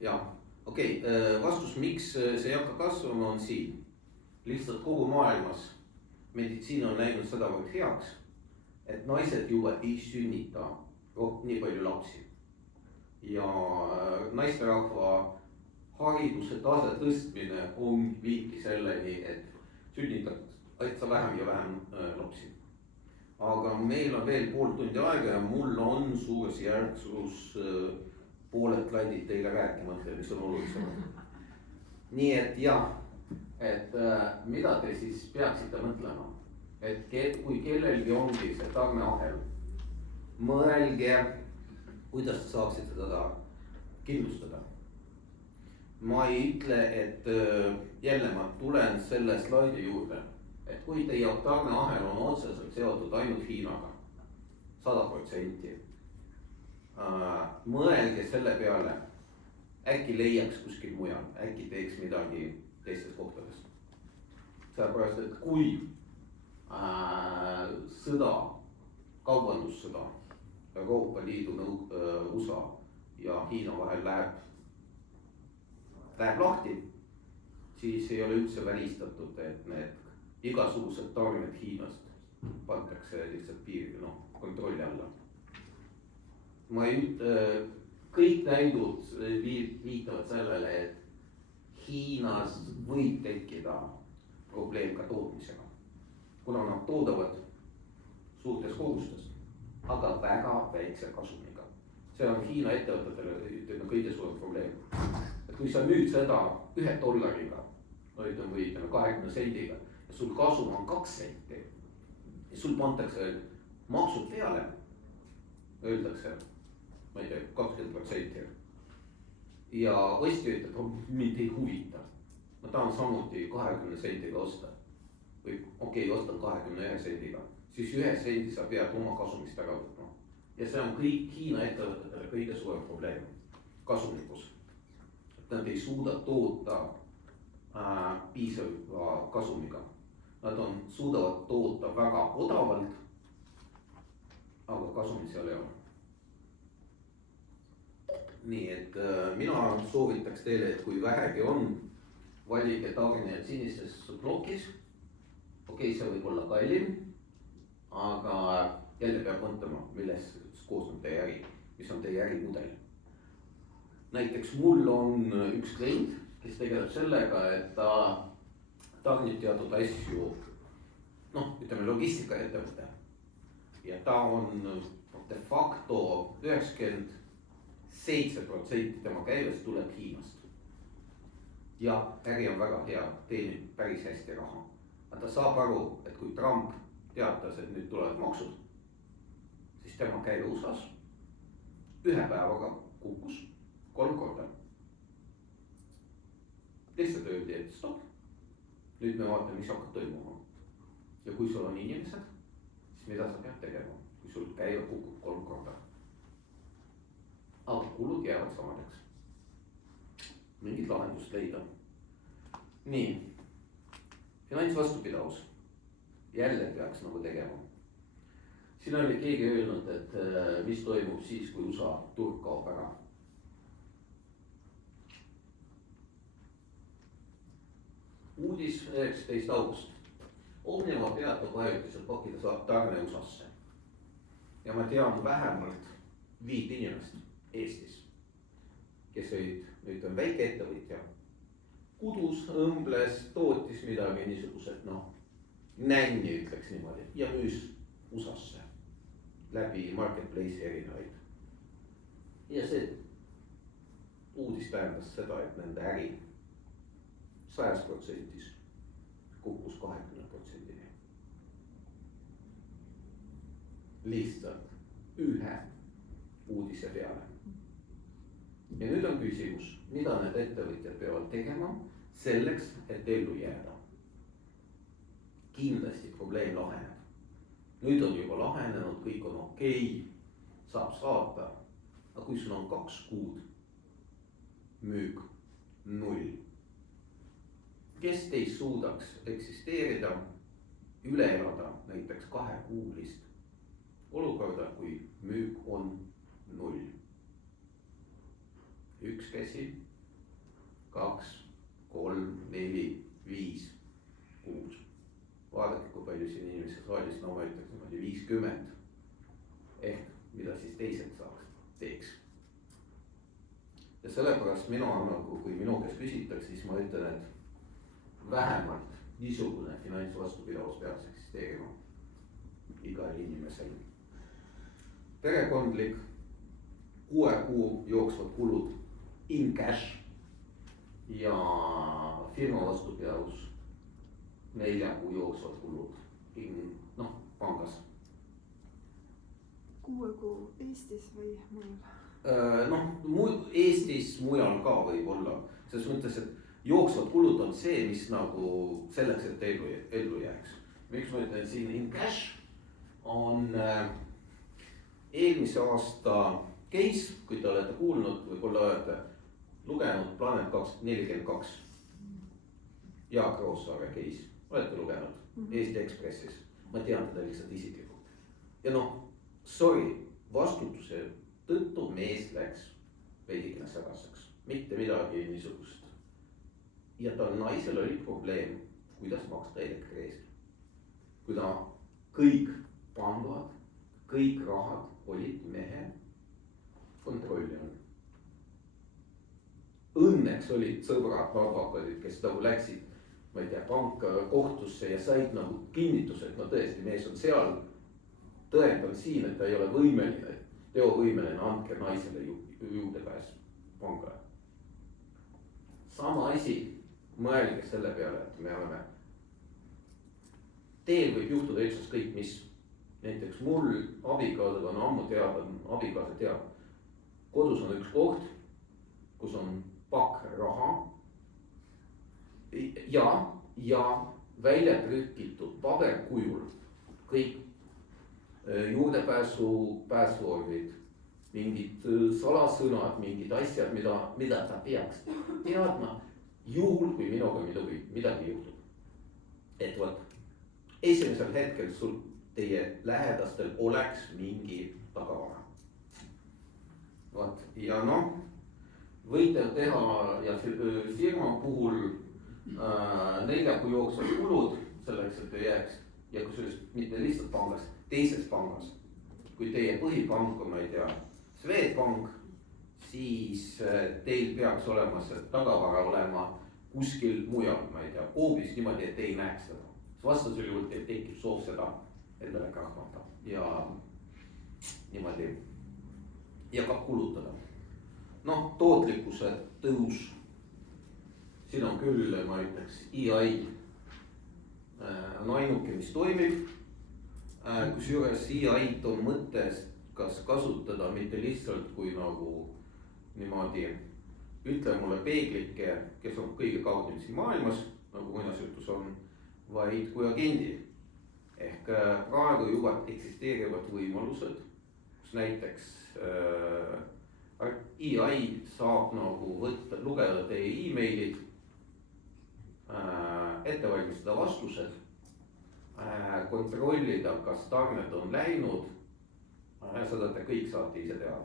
Ja, okei, vastus, miks see ei hakka kasvama, on siin. Lihtsalt kogu maailmas meditsiin on läinud sedavõrd heaks, et naised juba ei sünnita nii palju lapsi. Ja naisterahva hariduse tase tõstmine on viibki selleni, et sünnitad aitsa vähem ja vähem lapsi. Aga meil on veel pool tundi aega ja mul on suures järgsus pooled klandid teile rääkimata, mis on olulisemad. Nii et jah, et mida te siis peaksite mõtlema, et kui kellelgi ongi see tarneahel, mõelge, kuidas te saaksite teda kindlustada. Ma ei ütle, et jälle ma tulen selle slaidi juurde, et kui teie tarneahel on otseselt seotud ainult Hiinaga, 100%, mõelge selle peale, äkki leiaks kuskil mujal, äkki teeks midagi teistes kohtades. Sellepärast, et kui sõda, kaubandussõda Euroopa Liidu, USA ja Hiina vahel läheb lahti, siis ei ole üldse välistatud, et need igasugused tarned Hiinast pandakse lihtsalt piiri, kontrolli alla. Ma ei ütle, kõik näidud viitavad sellele, et Hiinas võib tekkida probleem ka tootmisega. Kuna nad toodavad suurtes kogustes, aga väga väikse kasumiga. See on Hiina ettevõtetele kõige suurem probleem. Et kui sa müüd seda $1 või 20 sendiga ja sul kasum on 2 senti ja sul pantakse maksud peale, öeldakse, ma ei tea, 20%. Ja ostja ütleb, mind ei huvita. ma tahan samuti 20 sendiga osta. või okei, ostan 21 sendiga, siis 1 sendi sa pead oma kasumist ära võtma. ja see on kõik Hiina ettevõtetele kõige suurem probleem, kasumlikkus. et nad ei suuda toota piisava kasumiga. Nad suudavad toota väga odavalt, aga kasumit seal ei ole. nii et mina soovitaks teile, et kui vähegi on, valige tarnijad sinises plokis. okei, see võib olla kallim, aga jälle peab mõtlema, millest koosneb teie äri, mis on teie ärimudel. näiteks mul on üks klient, kes tegeleb sellega, et ta tarnib teatud asju, noh, ütleme logistikaettevõte. ja ta on de facto 97% tema käibest tuleb Hiinast. ja äri on väga hea, teenib päris hästi raha. aga ta saab aru, et kui Trump teatas, et nüüd tulevad maksud, siis tema käive USA-s 1 päevaga kukkus 3 korda. lihtsalt öeldi, et stopp, nüüd me vaatame, mis hakkab toimuma. ja kui sul on inimesed, siis mida sa pead tegema, kui sul käive kukub 3 korda. aga kulud jäävad samadeks. mingit lahendust leida. nii, finantsvastupidavus. jälle peaks nagu tegema. siin oli keegi öelnud, et mis toimub siis, kui USA turg kaob ära. uudis 19 august. Omniva peatab ajutiselt pakkide tarne USA-sse. ja ma tean vähemalt 5 inimest Eestis, kes olid, nüüd on väikeettevõtja, kudus, õmbles, tootis midagi niisugused, noh, nänni ütleks niimoodi ja müüs USA-sse läbi marketplace'i erinevaid. ja see uudis tähendas seda, et nende äri 100% kukkus 20%-ni. lihtsalt ühe uudise peale. ja nüüd on küsimus, mida need ettevõtjad peavad tegema selleks, et ellu jääda. kindlasti probleem laheneb. nüüd on juba lahenenud, kõik on okei, saab saata. aga kui sul on 2 kuud müük 0. kes teist suudaks eksisteerida, üle elada näiteks 2-kuulist olukorda, kui müük on 0. 1 käsi, 2, 3, 4, 5, 6. vaadake, kui palju siin inimesi saalis, no ma ütleks niimoodi 50. ehk mida siis teised teeks. ja sellepärast mina nagu, kui minu käest küsitakse, siis ma ütlen, et vähemalt niisugune finantsvastupidavus peaks eksisteerima igal inimesel. perekondlik 6 kuu jooksvad kulud in cash ja firma vastupidavus 4 kuu jooksvad kulud in, noh, pangas. 6 kuu Eestis või mujal? noh, Eestis, mujal ka võib-olla, selles mõttes, et jooksvad kulud on see, mis nagu selleks, et ellu jääks. miks ma ütlen siin in cash on eelmise aasta case, kui te olete kuulnud, võib-olla olete lugenud Planet 2042. Jaak Roosaare case, olete lugenud Eesti Ekspressis, ma tean teda lihtsalt isiklikult. ja noh, sorry, vastutuse tõttu mees läks veidikene segaseks, mitte midagi niisugust. ja tal naisel oli probleem, kuidas maksta elektri eest. kui ta kõik pangad, kõik rahad olid mehe kontrolli all. Õnneks olid sõbrad, advokaadid, kes nagu läksid, ma ei tea, panka, kohtusse ja said nagu kinnituse, et no tõesti, mees on seal. tõendanud siin, et ta ei ole võimeline, teovõimeline, andke naisele juurdepääs pangale. sama asi, mõelge selle peale, et me oleme, teel võib juhtuda ükskõik mis. näiteks mul abikaasaga on ammu teada, abikaasa teab, kodus on üks koht, kus on pakk raha ja välja trükitud paberkujul kõik juurdepääsu password'id, mingid salasõnad, mingid asjad, mida ta peaks teadma, juhul kui minuga midagi juhtub. Et vot, esimesel hetkel sul, teie lähedastel oleks mingi tagavara. Vot, ja noh, võite teha ja firma puhul 4 kuu jooksul kulud selleks, et te jääks ja kusjuures mitte lihtsalt pangas, teises pangas. Kui teie põhipank on, ma ei tea, Swedbank, siis teil peaks olema see tagavara olema kuskil mujal, ma ei tea, koobis niimoodi, et ei näeks seda. Vastasel juhul teil tekib soov seda endale krahmata ja niimoodi ja ka kulutada. Noh, tootlikkuse tõus. Siin on küll, ma ütleks, EI on ainuke, mis toimib. Kusjuures EI-d on mõttes kas kasutada mitte lihtsalt kui nagu niimoodi ütle mulle peeglike, kes on kõige kaugemini siin maailmas, nagu muinasjutus on, vaid kui agendi. Ehk praegu juba eksisteerivad võimalused, kus näiteks EI saab nagu võtta, lugeda teie e-mailid, ette valmistada vastused, kontrollida, kas tarned on läinud, seda te kõik saate ise teha.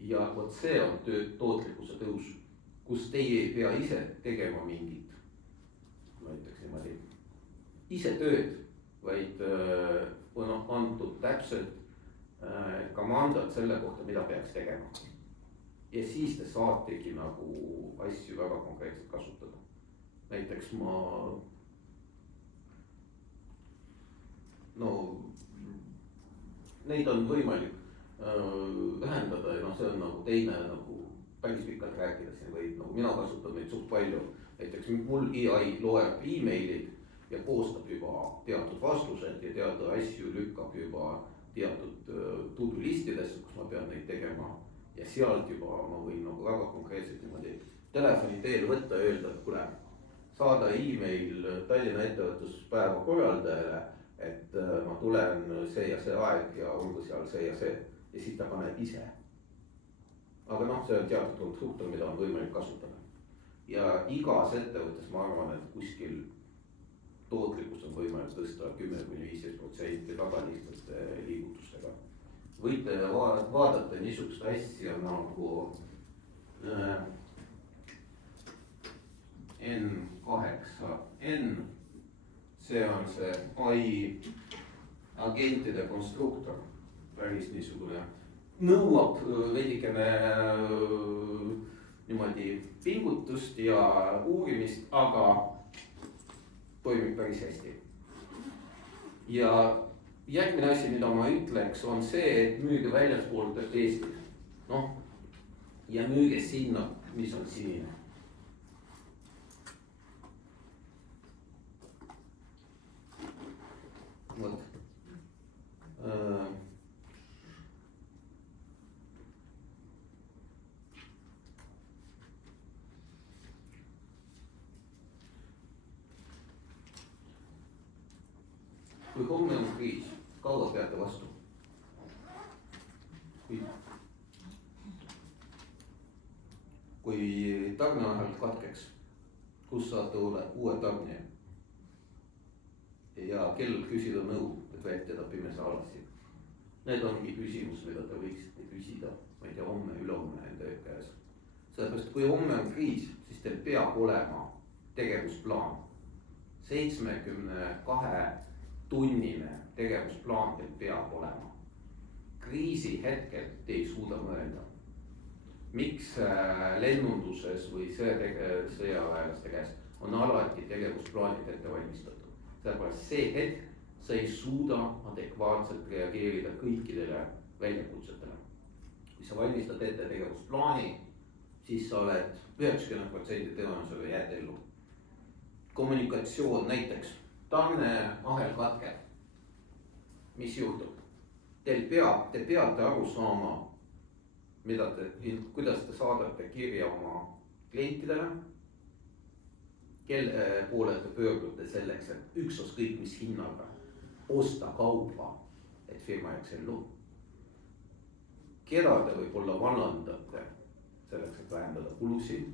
Ja vot see on tootlikkuse tõus, kus teie ei pea ise tegema mingit, ma ütleks niimoodi, ise tööd, vaid on antud täpselt komandad selle kohta, mida peaks tegema. Ja siis te saategi nagu asju väga konkreetselt kasutada. Näiteks neid on võimalik vähendada ja see on nagu teine nagu päris pikalt rääkida siin võib, nagu mina kasutan neid suht palju. Näiteks mul EI loeb e-mailid ja koostab juba teatud vastused ja teatud asju lükkab juba teatud to-do listidesse, kus ma pean neid tegema. Ja sealt juba ma võin nagu väga konkreetselt niimoodi telefoni teel võtta ja öelda, et kuule, saada e-mail Tallinna ettevõtluspäeva korraldajale, et ma tulen see ja see aeg ja olgu seal see ja see. Ja siis ta paneb ise. Aga noh, see on teatud konstruktor, mida on võimalik kasutada. Ja igas ettevõttes ma arvan, et kuskil tootlikkus on võimalik tõsta 10-15% väga lihtsate liigutustega. Võite vaadata niisugust asja nagu N8N. See on see AI agentide konstruktor. Päris niisugune nõuab veidikene niimoodi pingutust ja uurimist, aga toimib päris hästi. Ja järgmine asi, mida ma ütleks, on see, et müüge väljaspoolt Eestit. Noh, ja müüge sinna, mis on sinine. Vot. Kui homme on kriis, kaua peate vastu? Kui tarneahel katkeks, kus saate uue tarnija? Ja kell küsida nõu, et vältida pimesa alasi. Need ongi küsimus, mida te võiksite küsida, ma ei tea, homme, ülehomme enda käes. Sellepärast, kui homme on kriis, siis teil peab olema tegevusplaan. 72 tunnine tegevusplaan teil peab olema. Kriisi hetkel te ei suuda mõelda. Miks lennunduses või sõjaväelaste käes on alati tegevusplaanid ette valmistatud? Sellepärast see hetk sa ei suuda adekvaatselt reageerida kõikidele väljakutsetele. Kui sa valmistad ette tegevusplaani, siis sa oled 90% tõenäosusega jääd ellu. Kommunikatsioon näiteks, tarneahel katkeb. Mis juhtub? Te peate aru saama, kuidas te saadate kirja oma klientidele, kelle poole te pöördute selleks, et ükskõik mis hinnaga osta kaupa, et firma jääks ellu. Keda te võib-olla vallandate selleks, et vähendada kulusid.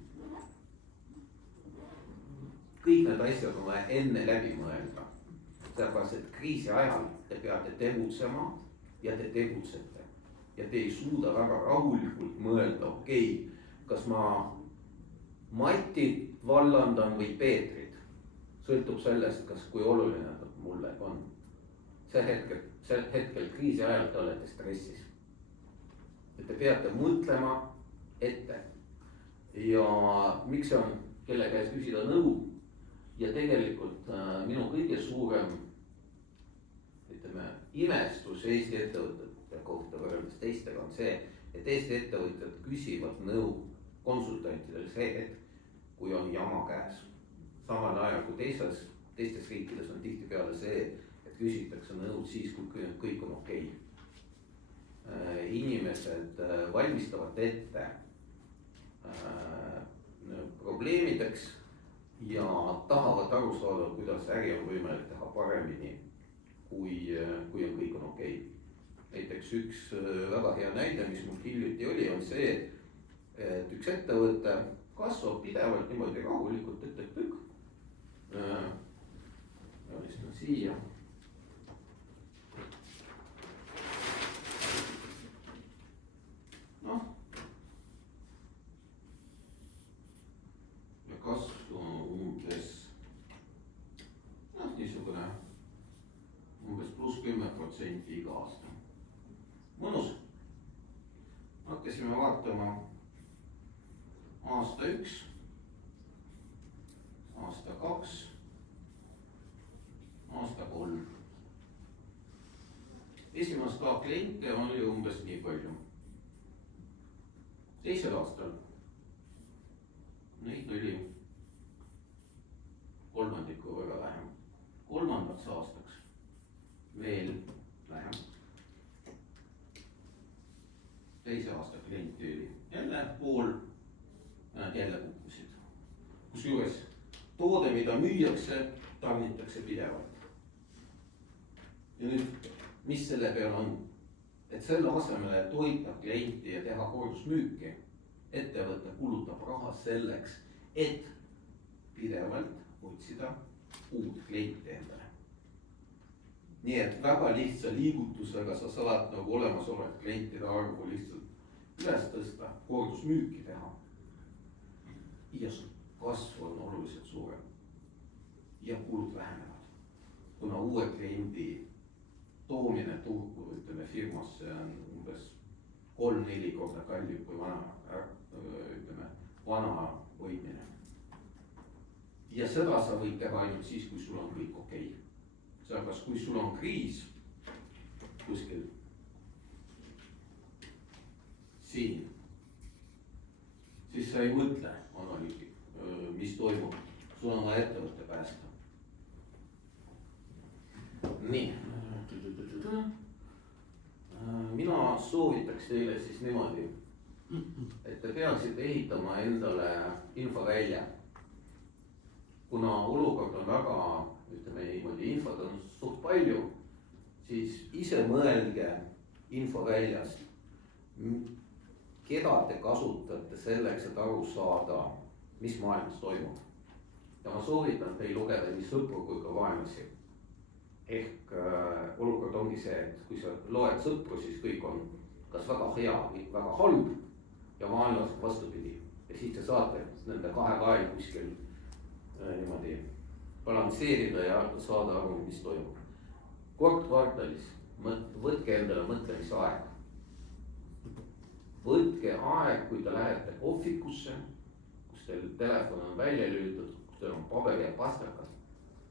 Kõik need asjad on vaja enne läbi mõelda. Sellepärast, et kriisi ajal te peate tegutsema ja te tegutsete. Ja te ei suuda väga rahulikult mõelda, okei, kas ma Matit vallandan või Peetrit. Sõltub sellest, kui oluline ta mulle on. See hetkel kriisi ajal te olete stressis. Et te peate mõtlema ette. Ja miks on kelle käes küsida nõu? Ja tegelikult minu kõige suurem imestus Eesti ettevõtete kohta võrreldes teistega on see, et Eesti ettevõtjad küsivad nõu konsultantidel see hetk, kui on jama käes. Samal ajal kui teistes riikides on tihtipeale see, et küsitakse nõud siis, kui kõik on okei. Inimesed valmistavad ette probleemideks ja tahavad aru saada, kuidas äri on võimalik teha paremini, kui on kõik on okei. Näiteks üks väga hea näide, mis mul hiljuti oli, on see, et üks ettevõte kasvab pidevalt niimoodi rahulikult, tükk. Joonistun siia. Noh. Ja kasv on umbes, niisugune umbes +10% iga aasta. Mõnus. Hakkasime vaatama aasta 1, aasta 2, aasta 3. Esimest ka kliente oli umbes nii palju. Teisel aastal neid oli kolmandiku võrra vähem. Kolmandaks aastaks veel vähem. Teise aasta klienti oli jälle pool. Nad jälle kukkusid. Kusjuures toode, mida müüakse, tarnitakse pidevalt. Ja nüüd, mis selle peal on? Et selle asemele toita klienti ja teha kordusmüüki, ettevõte kulutab raha selleks, et pidevalt otsida uut klienti endale. Nii et väga lihtsa liigutusega sa saad nagu olemasolevat klientide arvu lihtsalt üles tõsta, kordusmüüki teha. Ja kasv on oluliselt suurem ja kulud vähenevad. Kuna uue kliendi toomine turgu, ütleme firmasse on umbes 3-4 korda kallim kui vana hoidmine. Ja seda sa võid teha ainult siis, kui sul on kõik okei. Sellepärast, kui sul on kriis kuskil siin, siis sa ei mõtle analüüti, mis toimub. Sul on vaja ettevõtte päästa. Nii. Mina soovitaks teile siis niimoodi, et te peaksite ehitama endale infovälja. Kuna olukord on väga, ütleme niimoodi, infot on suht palju, siis ise mõelge infoväljast, keda te kasutate selleks, et aru saada, mis maailmas toimub. Ja ma soovitan teil lugeda nii sõpru kui ka vaenlasi. Ehk olukord ongi see, et kui sa loed sõpru, siis kõik on kas väga hea või väga halb ja vaenlased vastupidi. Ja siis te saate nende kahe vahel kuskil niimoodi balansseerida ja saada aru, mis toimub. Kord kvartalis võtke endale mõtlemisaeg. Võtke aeg, kui te lähete kohvikusse, kus teil telefon on välja lülitatud, kus teil on paber ja pastakas,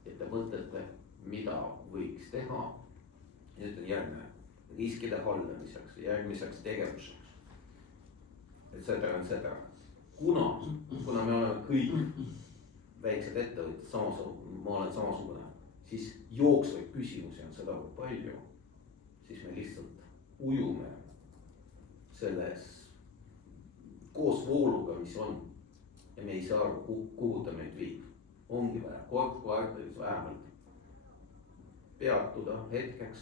et te mõtlete, mida võiks teha. Nüüd on järgmine riskide haldamiseks, järgmiseks tegevuseks, et seda. Kuna me oleme kõik väiksed ettevõtjad, ma olen samasugune, siis jooksvaid küsimusi on seda palju, siis me lihtsalt ujume selles koos vooluga, mis on ja me ei saa aru, kuhu ta meid viib. ongi vaja kord kvartalis vähemalt peatuda hetkeks,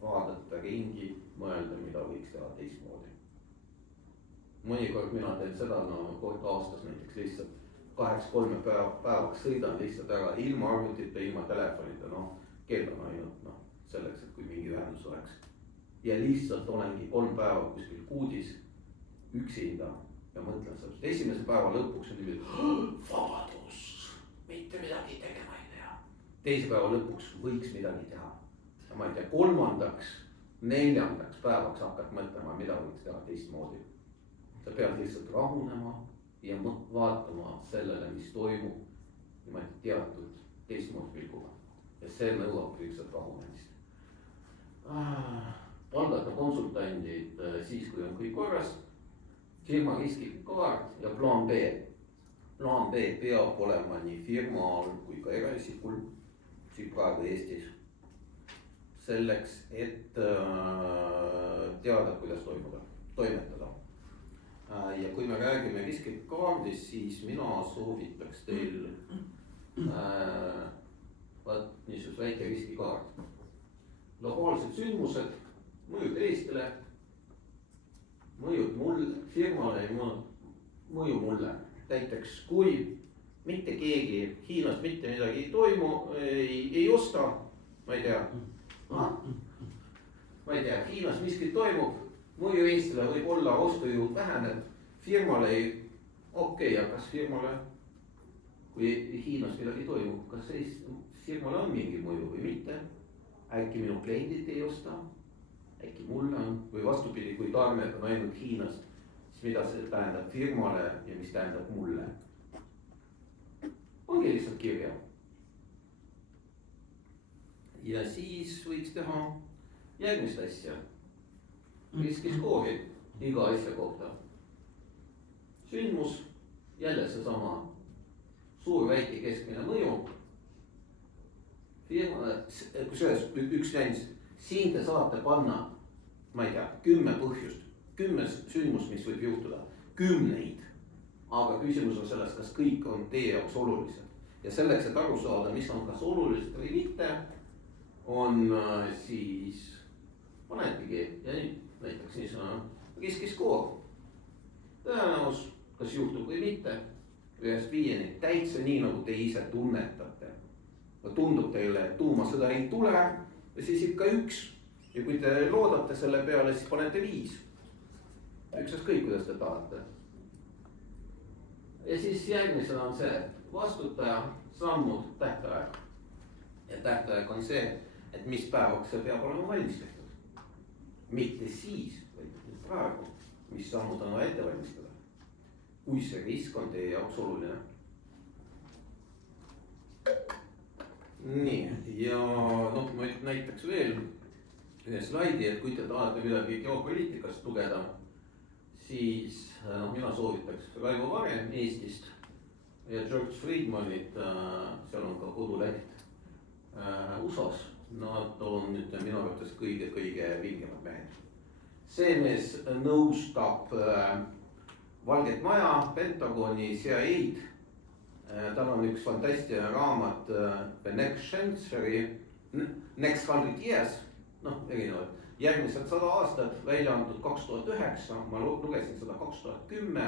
vaadata ringi, mõelda, mida võiks teha teistmoodi. Mõnikord mina teen seda, kord aastas näiteks lihtsalt 2-3 päevaks sõidan lihtsalt ära ilma arvutita, ilma telefonita, kell on ainult selleks, et kui mingi ühendus oleks. Ja lihtsalt olengi 3 päeva kuskil kuudis üksinda ja mõtlen sellest. Esimese päeva lõpuks on niimoodi vabadus, mitte midagi tegema ei tea. Teise päeva lõpuks võiks midagi teha. Ja ma ei tea, 3., 4. päevaks hakkad mõtlema, mida võiks teha teistmoodi. Sa pead lihtsalt rahunema ja vaatama sellele, mis toimub niimoodi teatud teistmoodi pilguga. Ja see nõuab lihtsalt rahunemist. Palgata konsultandid siis, kui on kõik korras, firma riskikaart ja plaan B. Plaan B peab olema nii firmal kui ka eraisikul, siin praegu Eestis. Selleks, et teada, kuidas toimetada. Ja kui me räägime riskikaardist, siis mina soovitaks teil niisugust väike riskikaart. Globaalsed sündmused, mõjud Eestile, mõjud mulle, firmale ja mõju mulle. Näiteks kui mitte keegi Hiinast mitte midagi ei toimu, ei osta, ma ei tea, Hiinas miskit toimub, mõju Eestile võib olla ostujõud väheneb, firmale ei, aga kas firmale, kui Hiinas midagi toimub, kas firmale on mingi mõju või mitte? Äkki minu kliendid ei osta, äkki mulle on, või vastupidi, kui tarned on ainult Hiinast, siis mida see tähendab firmale ja mis tähendab mulle? Ongi lihtsalt kirja. Ja siis võiks teha järgmist asja. Riskiskoori iga asja kohta. Sündmus, jälle seesama suur, väike, keskmine mõju. Kusjuures üks näinis, siin te saate panna, ma ei tea, 10 põhjust, 10 sündmust, mis võib juhtuda, 10. Aga küsimus on selles, kas kõik on teie jaoks olulised. Ja selleks, et aru saada, mis on kas olulised või mitte, on siis panetigi ja näiteks niisugune riskiskoor. Tõenäos, kas juhtub või mitte, 1-5 täitsa nii, nagu te ise tunnetate. Tundub teile, et tuumasõda ei tule ja siis ikka 1. Ja kui te loodate selle peale, siis panete 5. Ükskõik, kuidas te tahate. Ja siis järgmisena on see vastutaja, sammud, tähtaeg. Ja tähtaeg on see, et mis päevaks see peab olema valmis tehtud. Mitte siis, vaid praegu, mis sammud on ette valmistada. Kui see risk on teie jaoks oluline. Nii, ja ma näiteks veel ühe slaidi, et kui te tahate midagi geopoliitikast lugeda, siis mina soovitaks Raivo Vare Eestist ja George Friedmanit, seal on ka koduleht USA-s. Nad on minu arvates kõige vingemad mehed. See mees nõustab Valget Maja, Pentagoni, CIA-d. Tal on üks fantastiline raamat The Next Century, Next 100 Years, erinevad. Järgmised 100 aastat välja antud 2009, ma lugesin seda 2010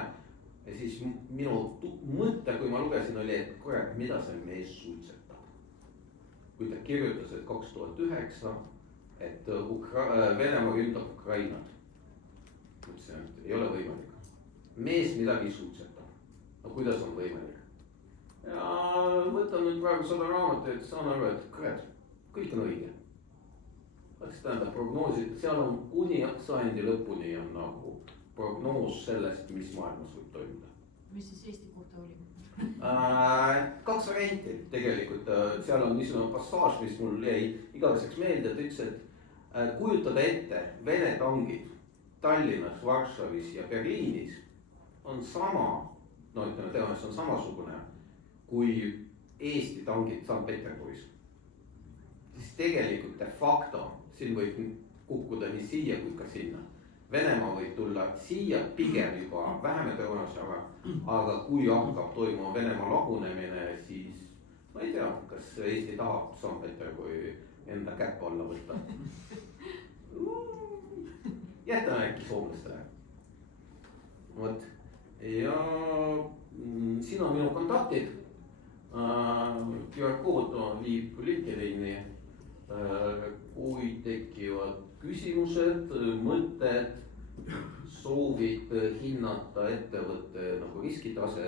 ja siis minu mõte, kui ma lugesin, oli, et kurat, mida see mees suitsetab. Kui ta kirjutas, et 2009, et Venemaa ründab Ukrainat. Mõtlesin, et ei ole võimalik. Mees midagi suitsetab. No kuidas on võimalik? Ja võtan nüüd praegu 100 raamatu, et saan aru, et kurat, kõik on õige. Kas tähendab prognoosid, seal on kuni sajandi lõpuni on nagu prognoos sellest, mis maailmas võib toimuda. Mis siis Eesti kohta oli? 2 varianti tegelikult, seal on niisugune passaaž, mis mul jäi igaveseks meelde, et ütles, et kujutada ette Vene tangid Tallinnas, Varssavis ja Berliinis on sama, tõenäoliselt on samasugune kui Eesti tangid Sankt-Peterburis. Siis tegelikult de facto siin võib kukkuda nii siia kui ka sinna. Venemaa võib tulla siia pigem juba vähema tõenäosusega, aga kui hakkab toimuma Venemaa lagunemine, siis ma ei tea, kas Eesti tahab St. Peterburi enda käppa alla võtta. Jätame äkki soomlastele. Vot. Ja siin on minu kontaktid. QR-kood viib LinkedIni. Kui tekivad küsimused, mõtted, soovid hinnata ettevõtte nagu riskitase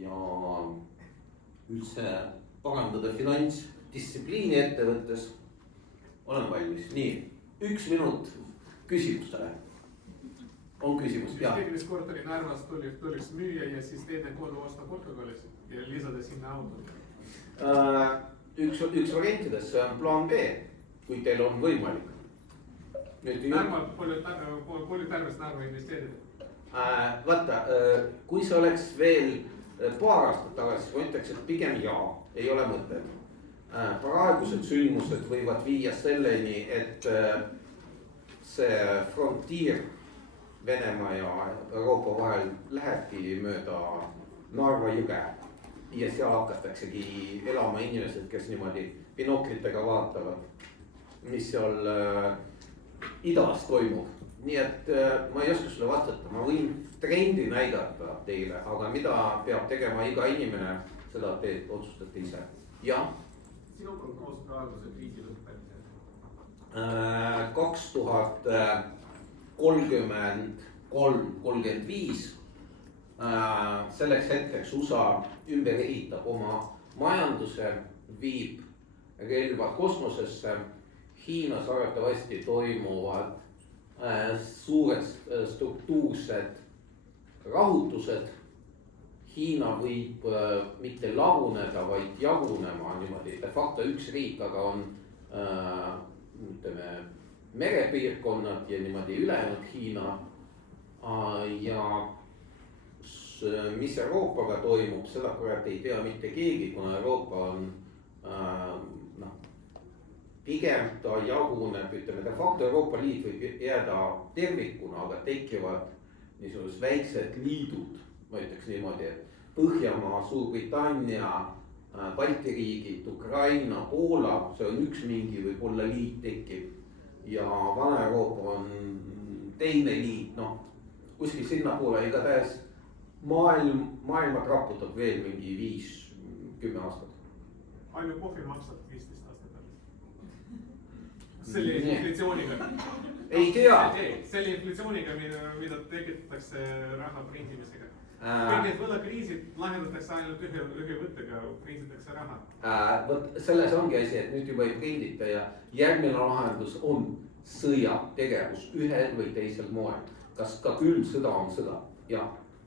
ja üldse parandada finantsdistsipliini ettevõttes, olen valmis. Nii, 1 minut küsimustele. On küsimus, jah. Tegelis korteri Narvas tuliks müüa ja siis teine kodu osta Portugalis ja lisada sinna auto. Üks variantidest, see on plaan B, kui teil on võimalik. Narva, palju tarvis Narva investeerida? Vaata, kui see oleks veel paar aastat tagasi, ma ütleks, et pigem jaa, ei ole mõtet. Praegused sündmused võivad viia selleni, et see frontiir Venemaa ja Euroopa vahel lähebki mööda Narva jõge. Ja seal hakataksegi elama inimesed, kes niimoodi binoklitega vaatavad, mis seal idas toimub. Nii et ma ei oska sulle vastata, ma võin trendi näidata teile, aga mida peab tegema iga inimene, seda te otsustate ise. Ja? Sinu prognoos praeguse kriisi lõppemise? 2033-35 selleks hetkeks USA ümber ehitab oma majanduse, viib relvad kosmosesse. Hiinas arvatavasti toimuvad suured struktuursed rahutused. Hiina võib mitte laguneda, vaid jagunema niimoodi de facto üks riik, aga on ütleme, merepiirkonnad ja niimoodi ülejäänud Hiina. Ja mis Euroopaga toimub, seda kurat ei tea mitte keegi, kuna Euroopa on pigem ta jaguneb, ütleme de facto Euroopa Liit võib jääda tervikuna, aga tekivad niisugused väiksed liidud, ma ütleks niimoodi, et Põhjamaa, Suurbritannia, Balti riigid, Ukraina, Poola, see on üks mingi võib-olla liit tekib. Ja Vana-Euroopa on teine liit, kuskil sinnapoole igatahes maailma raputab veel mingi 5-10 aastat. Palju kohvi maksab 15 aastat alles? Selle inflatsiooniga. Ei tea. Selle inflatsiooniga, mida tekitatakse raha printimisega. Kõik need võlakriisid lahendatakse ainult ühe võttega, printitakse raha. Võt selles ongi asi, et nüüd juba ei prindita ja järgmine lahendus on sõjategevus ühel või teisel moel. Kas ka küll sõda on sõda? Ja.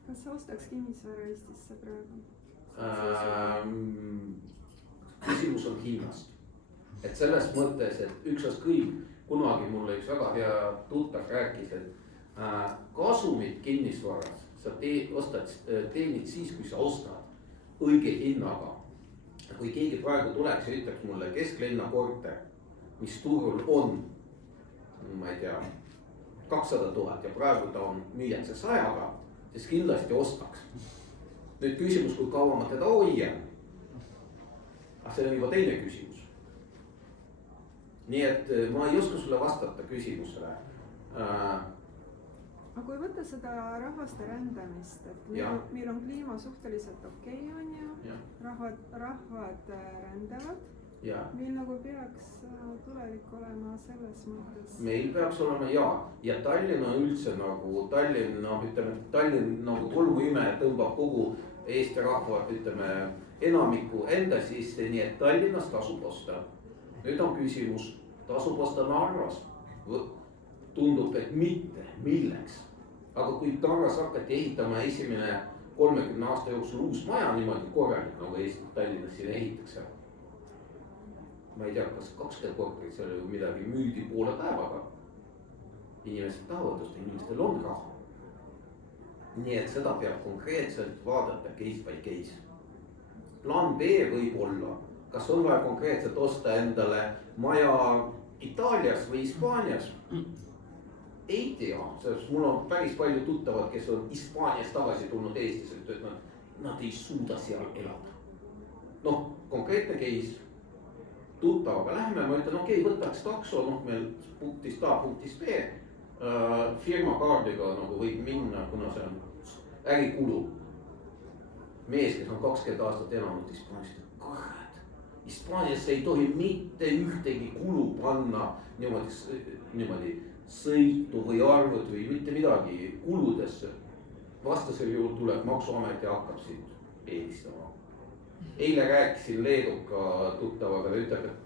Kas sa ostaks kinnisvara Eestisse praegu? Küsimus on hinnast. Et selles mõttes, et üksaskõik kunagi mulle üks väga hea tuttav rääkis, et kasumid kinnisvaras sa teenid siis, kui sa ostad õige hinnaga. Kui keegi praegu tuleks ja ütleks mulle kesklinna korter, mis turul on, ma ei tea, 200 000 ja praegu ta on müüjatse 100-ga, siis kindlasti ostaks. Nüüd küsimus, kui kaua ma teda hoian. Aga see on juba teine küsimus. Nii et ma ei oska sulle vastata küsimusele. Aga kui võtta seda rahvaste rändamist, et meil on kliima suhteliselt okei, on ju, rahvad rändavad, meil nagu peaks tulevik olema selles mõttes. Meil peaks olema ja Tallinn on üldse nagu, Tallinn nagu tolmuime tõmbab kogu Eesti rahva, enamiku enda sisse, nii et Tallinnas tasub osta. Nüüd on küsimus, tasub osta Narvas. Tundub, et mitte, milleks. Aga kui Narvas hakati ehitama esimene 30 aasta jooksul uus maja niimoodi korralik, nagu Eesti Tallinnas siin ehitakse. Ma ei tea, kas 20 korterit seal midagi müüdi poole päevaga. Inimesed tahavad osta, inimestel on raha. Nii et seda peab konkreetselt vaadata case by case. Plaan B võib olla, kas on vaja konkreetselt osta endale maja Itaalias või Hispaanias. ei tea, sest mul on päris palju tuttavad, kes on Hispaaniast tagasi tulnud Eestisse, et nad ei suuda seal elada. noh, konkreetne case, tuttavaga lähme, ma ütlen, okei, võtaks takso, noh meil punktist A punktis B, firma kaardiga nagu võib minna, kuna see on ärikulu. mees, kes on 20 aastat elanud Hispaaniast, kurat, Hispaaniasse ei tohi mitte ühtegi kulu panna niimoodi sõitu või arvut või mitte midagi kuludesse. vastasel juhul tuleb maksuamet ja hakkab sind eelistama. eile rääkisin Leeduka tuttavaga, ta ütleb, et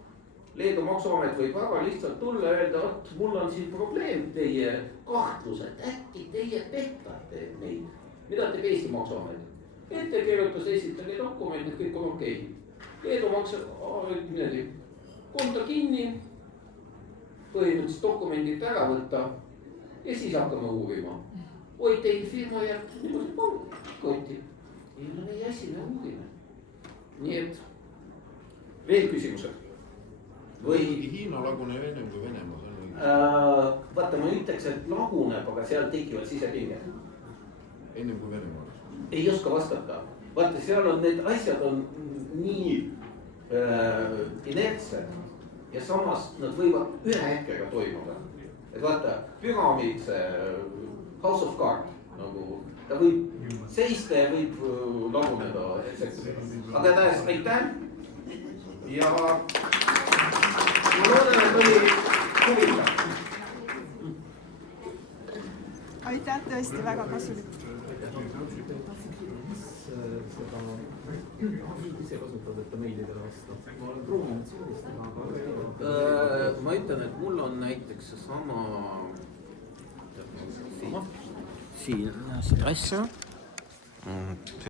Leedu maksuamet võib väga lihtsalt tulla ja öelda, et mul on siin probleem, teie kahtlused, äkki teie petate meid. mida teeb Eesti maksuamet? ettekirjutus, esitage dokumendid, kõik on okei. Leedu maksuamet konto kinni, põhimõtteliselt dokumendid ära võtta ja siis hakkame uurima. oi, teil firma jääb niimoodi pankrotti. ei ole meie asi, me uurime. nii et veel küsimused? või Hiina laguneb ennem kui Venemaa. vaata, ma ütleks, et laguneb, aga seal tekivad sisepinged. ennem kui Venemaa. ei oska vastata, vaata, seal on need asjad on nii inertsed ja samas nad võivad ühe hetkega toimuda. et vaata, püramiid, see House of Cards nagu ta võib seista ja võib laguneda. aga tähes, aitäh ja ma loodan, et oli huvitav. aitäh, tõesti väga kasulik. ise kasutad, et ta meilidele vastab. ma olen proovinud sellist, aga. ma ütlen, et mul on näiteks seesama. siin asja.